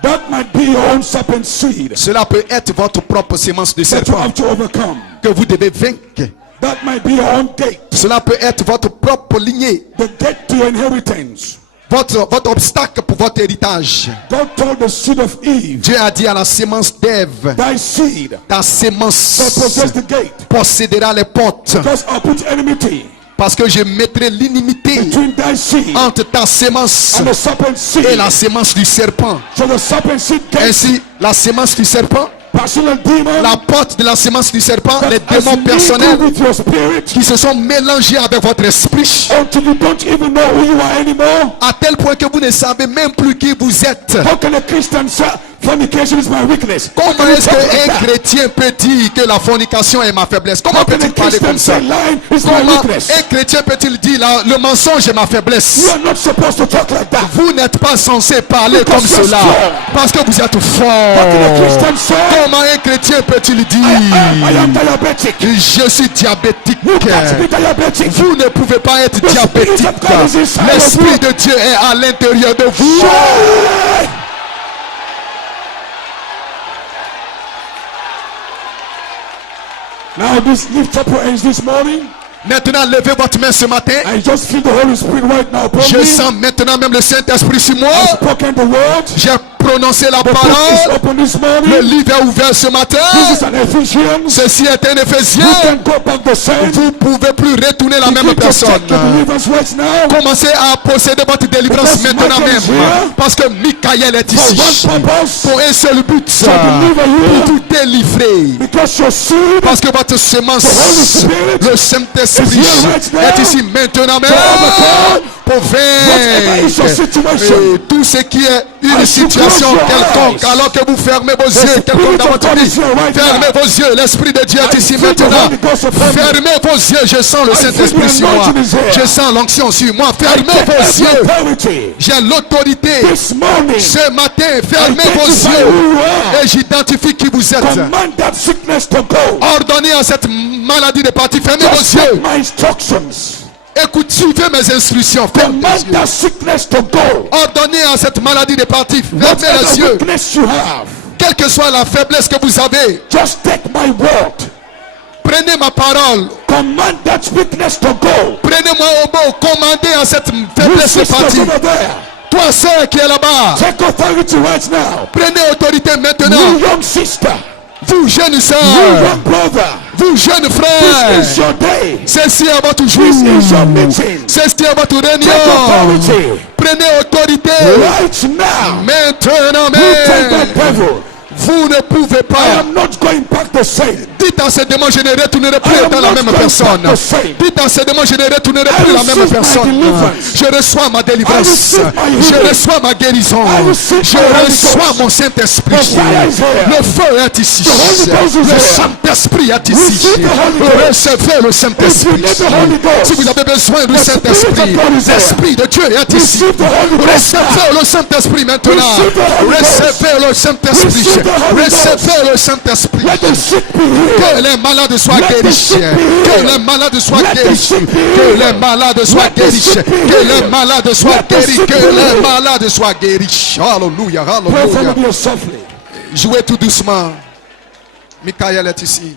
That might be your own serpent seed Cela peut être votre propre sémence de that you serpent have to overcome. que vous devez vaincre. That might be your own gate. Cela peut être votre propre lignée, The gate to your inheritance. votre obstacle pour votre héritage. God told the seed of Eve, Dieu a dit à la sémence d'Ève, thy seed ta shall sémence possess the gate. possédera les portes, Because I'll put enmity parce que je mettrai l'inimité between thy seed entre ta sémence and the serpent seed. et la sémence du serpent. So the serpent seed gate, Ainsi, la sémence du serpent, personal demon, la porte de la sémence du serpent, that les has démons mingled personnels with your spirit qui se sont mélangés avec votre esprit, until you don't even know who you are anymore. à tel point que vous ne savez même plus qui vous êtes. How can a Christian say fornication is my weakness? How Comment can you est-ce talk like qu'un that? chrétien peut dire que la fornication est ma faiblesse? Comment How can a peut-il parler Christian comme ça? say lying is my Comment weakness? un chrétien peut-il dire le mensonge est ma faiblesse? You are not supposed to talk like that. Vous n'êtes pas censé parler Because comme you're cela strong. parce que vous êtes How can a fort. Christian say Comment un chrétien peut-il I am dire diabetic? je suis diabétique? You can't be diabetic. Vous ne pouvez pas être The Spirit diabétique. of God is inside of L'Esprit you. de Dieu est à l'intérieur de vous. Shine! Now this lift up your hands this morning. Maintenant, levez votre main ce matin. I just feel the Holy Spirit right now upon Je me. sens maintenant même le Saint-Esprit sur moi. I've spoken the word. J'ai prononcé la The book is parole. open this Le morning. livre est ouvert ce matin. This is an Ephesians. Ceci est un You Éphésien. can go back the same. Vous ne pouvez plus retourner la même Begin to personne. take the deliverance right now. Commencez à posséder votre délivrance Because maintenant Michael même. is here. Parce que Michael est For ici. one purpose. Pour un seul but. deliver you. Pour tout délivrer. Because your seed Parce que votre semence, The Holy Spirit le Saint-Esprit, is here right now. est ici maintenant même. overcome Pour whatever is your vaincre situation. et tout ce qui est une As you situation close your quelconque, eyes, alors que vous fermez vos yeux Spirit quelconque dans of votre God vie, is here right fermez now. vos yeux, l'Esprit de Dieu est I ici feel the maintenant. Holy Ghost upon me. Fermez vos yeux, je sens le feel Saint-Esprit the sur moi. anointing is here. Je sens l'onction sur moi. Fermez Take vos every yeux. authority J'ai l'autorité. this morning. Ce matin, fermez vos Identify yeux who you are. et j'identifie qui vous êtes. Command that sickness to go. Ordonnez à cette maladie de partir. Fermez Just vos take yeux. my instructions. Écoute, suivez mes instructions. Fermez Command les yeux. that sickness to go. Ordonnez à cette maladie de partir. Fermez Whatever les yeux. weakness you have, Quelle que soit la faiblesse que vous avez, just take my word. prenez ma parole. Command that weakness to go. Prenez-moi au mot. Commandez à cette You faiblesse de sisters partir. over there, Toi, sœur qui est là-bas, take authority right now. prenez autorité You maintenant. young sister, Vous, jeunes you sœurs, young brother, vous, jeunes this is frères, your day. ceci est votre jour. This is your meeting. Ceci est votre Take réunion. authority Prenez autorité right now. maintenant You take that même. devil. Vous ne pouvez I pas. am not going back the same. Dites à ces démons, je ne retournerai plus I am dans la not même going personne. back the same. Dites à ces démons, je ne retournerai I plus la même receive my personne. deliverance. Je reçois ma I délivrance. receive my Je healing. reçois ma guérison. I receive Je my Holy reçois Ghost. mon Saint-Esprit. The fire is here. Le feu est ici. The Holy Ghost is Le here. Saint-Esprit est ici. Receive the Holy Ghost. Recevez le If Saint-Esprit. you need the Holy Ghost, Si vous avez besoin du the Saint-Esprit, Spirit of God is there. l'Esprit de Dieu est ici. receive the Holy Ghost. Recevez le Saint-Esprit maintenant. Receive the Holy Ghost. Recevez le Saint-Esprit. Receive the Holy Ghost. Recevez le Saint-Esprit. Let the sick be healed. Que les malades soient Let the guéris. sick be Que healed. les malades soient Let the guéris. sick be Que healed. les malades soient Let the guéris. sick be Que les healed. malades soient Let the guéris. sick Que be les healed. malades soient guéris. Alléluia. Pray for Alléluia. me softly. Jouez tout doucement. Michael est ici.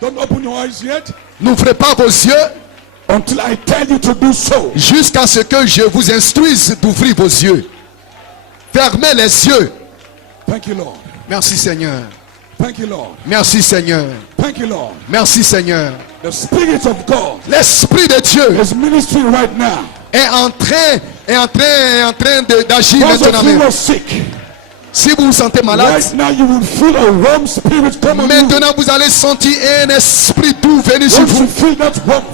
Don't open your eyes yet N'ouvrez pas vos yeux until I tell you to do so. jusqu'à ce que je vous instruise d'ouvrir vos yeux. Fermez les yeux. Thank you, Lord. Merci Seigneur. Thank you, Lord. Merci Seigneur. Thank you, Lord. Merci Seigneur. The Spirit of God L'Esprit de Dieu is ministering right now. est en train d'agir Those maintenant of you who même. are sick, Si vous vous sentez malade, right now you will feel a warm spirit come on you. maintenant vous allez sentir un esprit doux venir sur Once you vous. feel that warmth,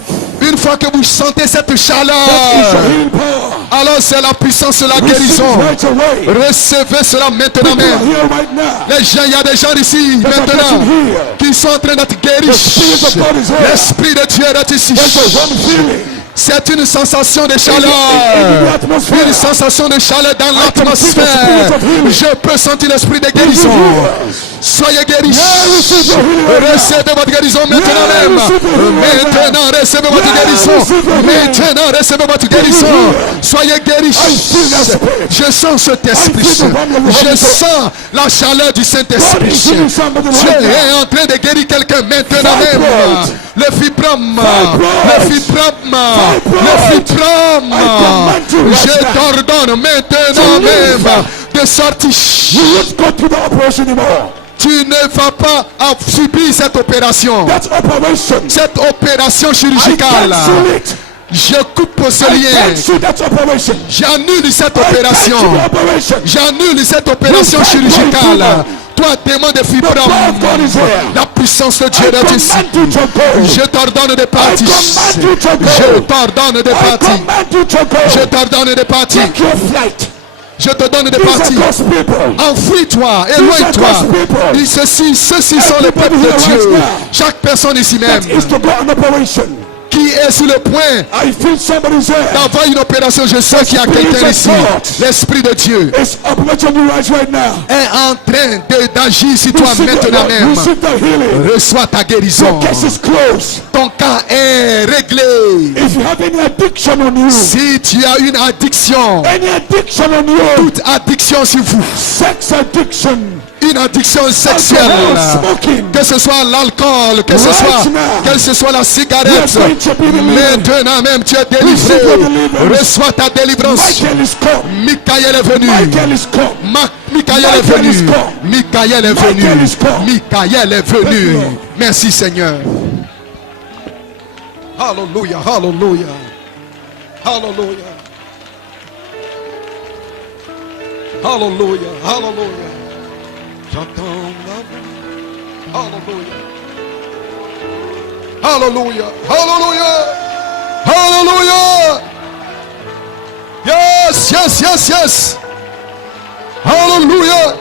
Une fois que vous sentez cette that is your chaleur, healing power. alors c'est la puissance de la Receive guérison. it right away. Recevez cela maintenant People are même. here right now. Les gens, il y a des gens ici That are maintenant getting healed. qui sont en train d'être guéris. The Spirit of God is here. L'Esprit de Dieu est ici. There's a warm feeling. C'est une sensation de in chaleur. the atmosphere. Une sensation de chaleur dans I can feel the l'atmosphère. spirit of healing. Je peux sentir l'esprit de guérison. Soyez guéris. receive your healing right now. Recevez votre guérison maintenant Yeah, même. receive your healing right now. Maintenant, recevez votre Yeah, guérison. receive your healing. Maintenant, recevez votre guérison. healing. Soyez guéris. I feel that spirit. Je sens cet esprit. I feel the warmth of the Je Holy Ghost. sens la chaleur du God Saint-Esprit. is healing somebody Dieu right now. est en train de guérir quelqu'un maintenant même. Fibroid. Le fibrome. Fibroid. Le fibrome. Fibroid. Le fibrome. I command you right Je now t'ordonne maintenant to leave. même de sortir. You won't go through the operation anymore. Tu ne vas pas subir cette opération. That operation, Cette opération I chirurgicale. cancel it. Je coupe ce I lien. cancel that operation. J'annule cette I opération. cancel the operation. J'annule cette opération You chirurgicale. fibrome. Toi, démon de The fibrome. power of God is here. La puissance de I Dieu est ici. command you to go. Je t'ordonne de I partir. command you to go. Je t'ordonne de I partir. command you to go. Je t'ordonne de partir. Take your flight. Je te donne de These are partir. God's people. Enfuis-toi, These éloigne-toi. are God's people. Ceux-ci sont le peuple de Everybody here Dieu. right now. Chaque personne ici même That is to go on operation. qui est sur le point I feel somebody's here. d'avoir une opération, je sais qu'il y a quelqu'un ici. L'Esprit de Dieu It's operating you right now. est en train d'agir sur toi Receive maintenant the, même. receive the healing. Reçois ta guérison. Your case is closed. Ton cas est réglé. If you have any addiction on you, Si tu as une addiction, any addiction on you, toute addiction sur vous, sex addiction, une addiction sexuelle, alcohol, smoking, que ce soit l'alcool, que ce soit la cigarette, Yes, going to be delivered. maintenant même tu es délivré. Receive your deliverance. Reçois ta délivrance. Michael is come. Michael est venu. Michael is come. Michael est Michael venu. is come. Michael est venu. Michael is come. Michael est Thank venu. you, Lord. Merci Seigneur. Hallelujah, hallelujah. Hallelujah. Hallelujah, hallelujah. J'entends la voix. Hallelujah. Hallelujah, hallelujah. Hallelujah. Yes, yes, yes, yes. Hallelujah.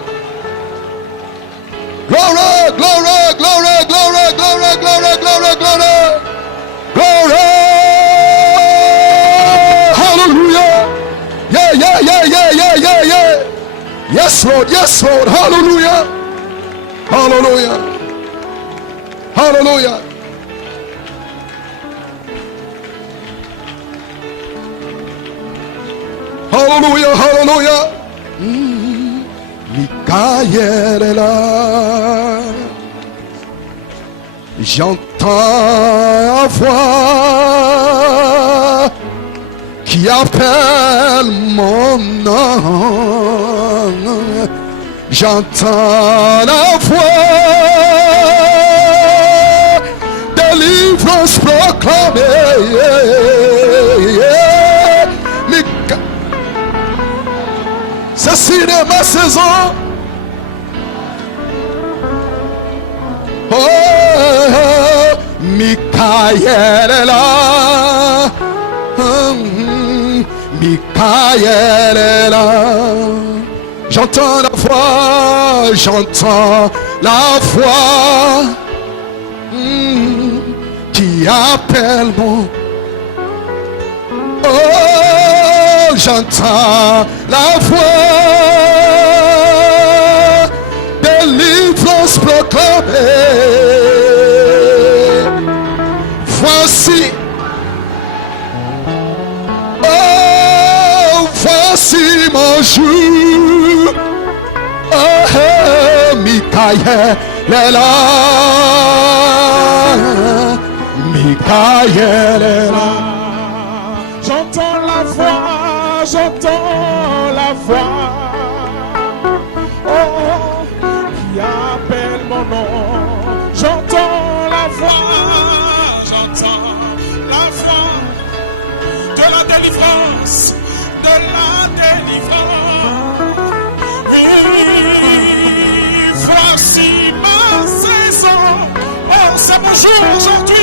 Glory, glory, glory, glory, glory, glory, glory, glory. Glory. Hallelujah. Yeah, yeah, yeah, yeah, yeah, yeah, yeah. Yes, Lord, yes, Lord. Hallelujah. Hallelujah. Hallelujah. Hallelujah, hallelujah. Michael est là. J'entends la voix qui appelle mon nom. J'entends la voix, délivrance proclamée. Ceci est ma saison. Oh, Michael est là. Michael est là. J'entends la voix, j'entends la voix qui appelle mon. Oh, j'entends la voix, délivrance proclamée. Voici, oh, voici mon jour. Oh, Michael est là. Michael est là. J'entends la voix, j'entends la voix, oh, qui appelle mon nom. J'entends la voix de la délivrance, de la délivrance. Oui, voici ma saison. Oh, c'est mon jour aujourd'hui.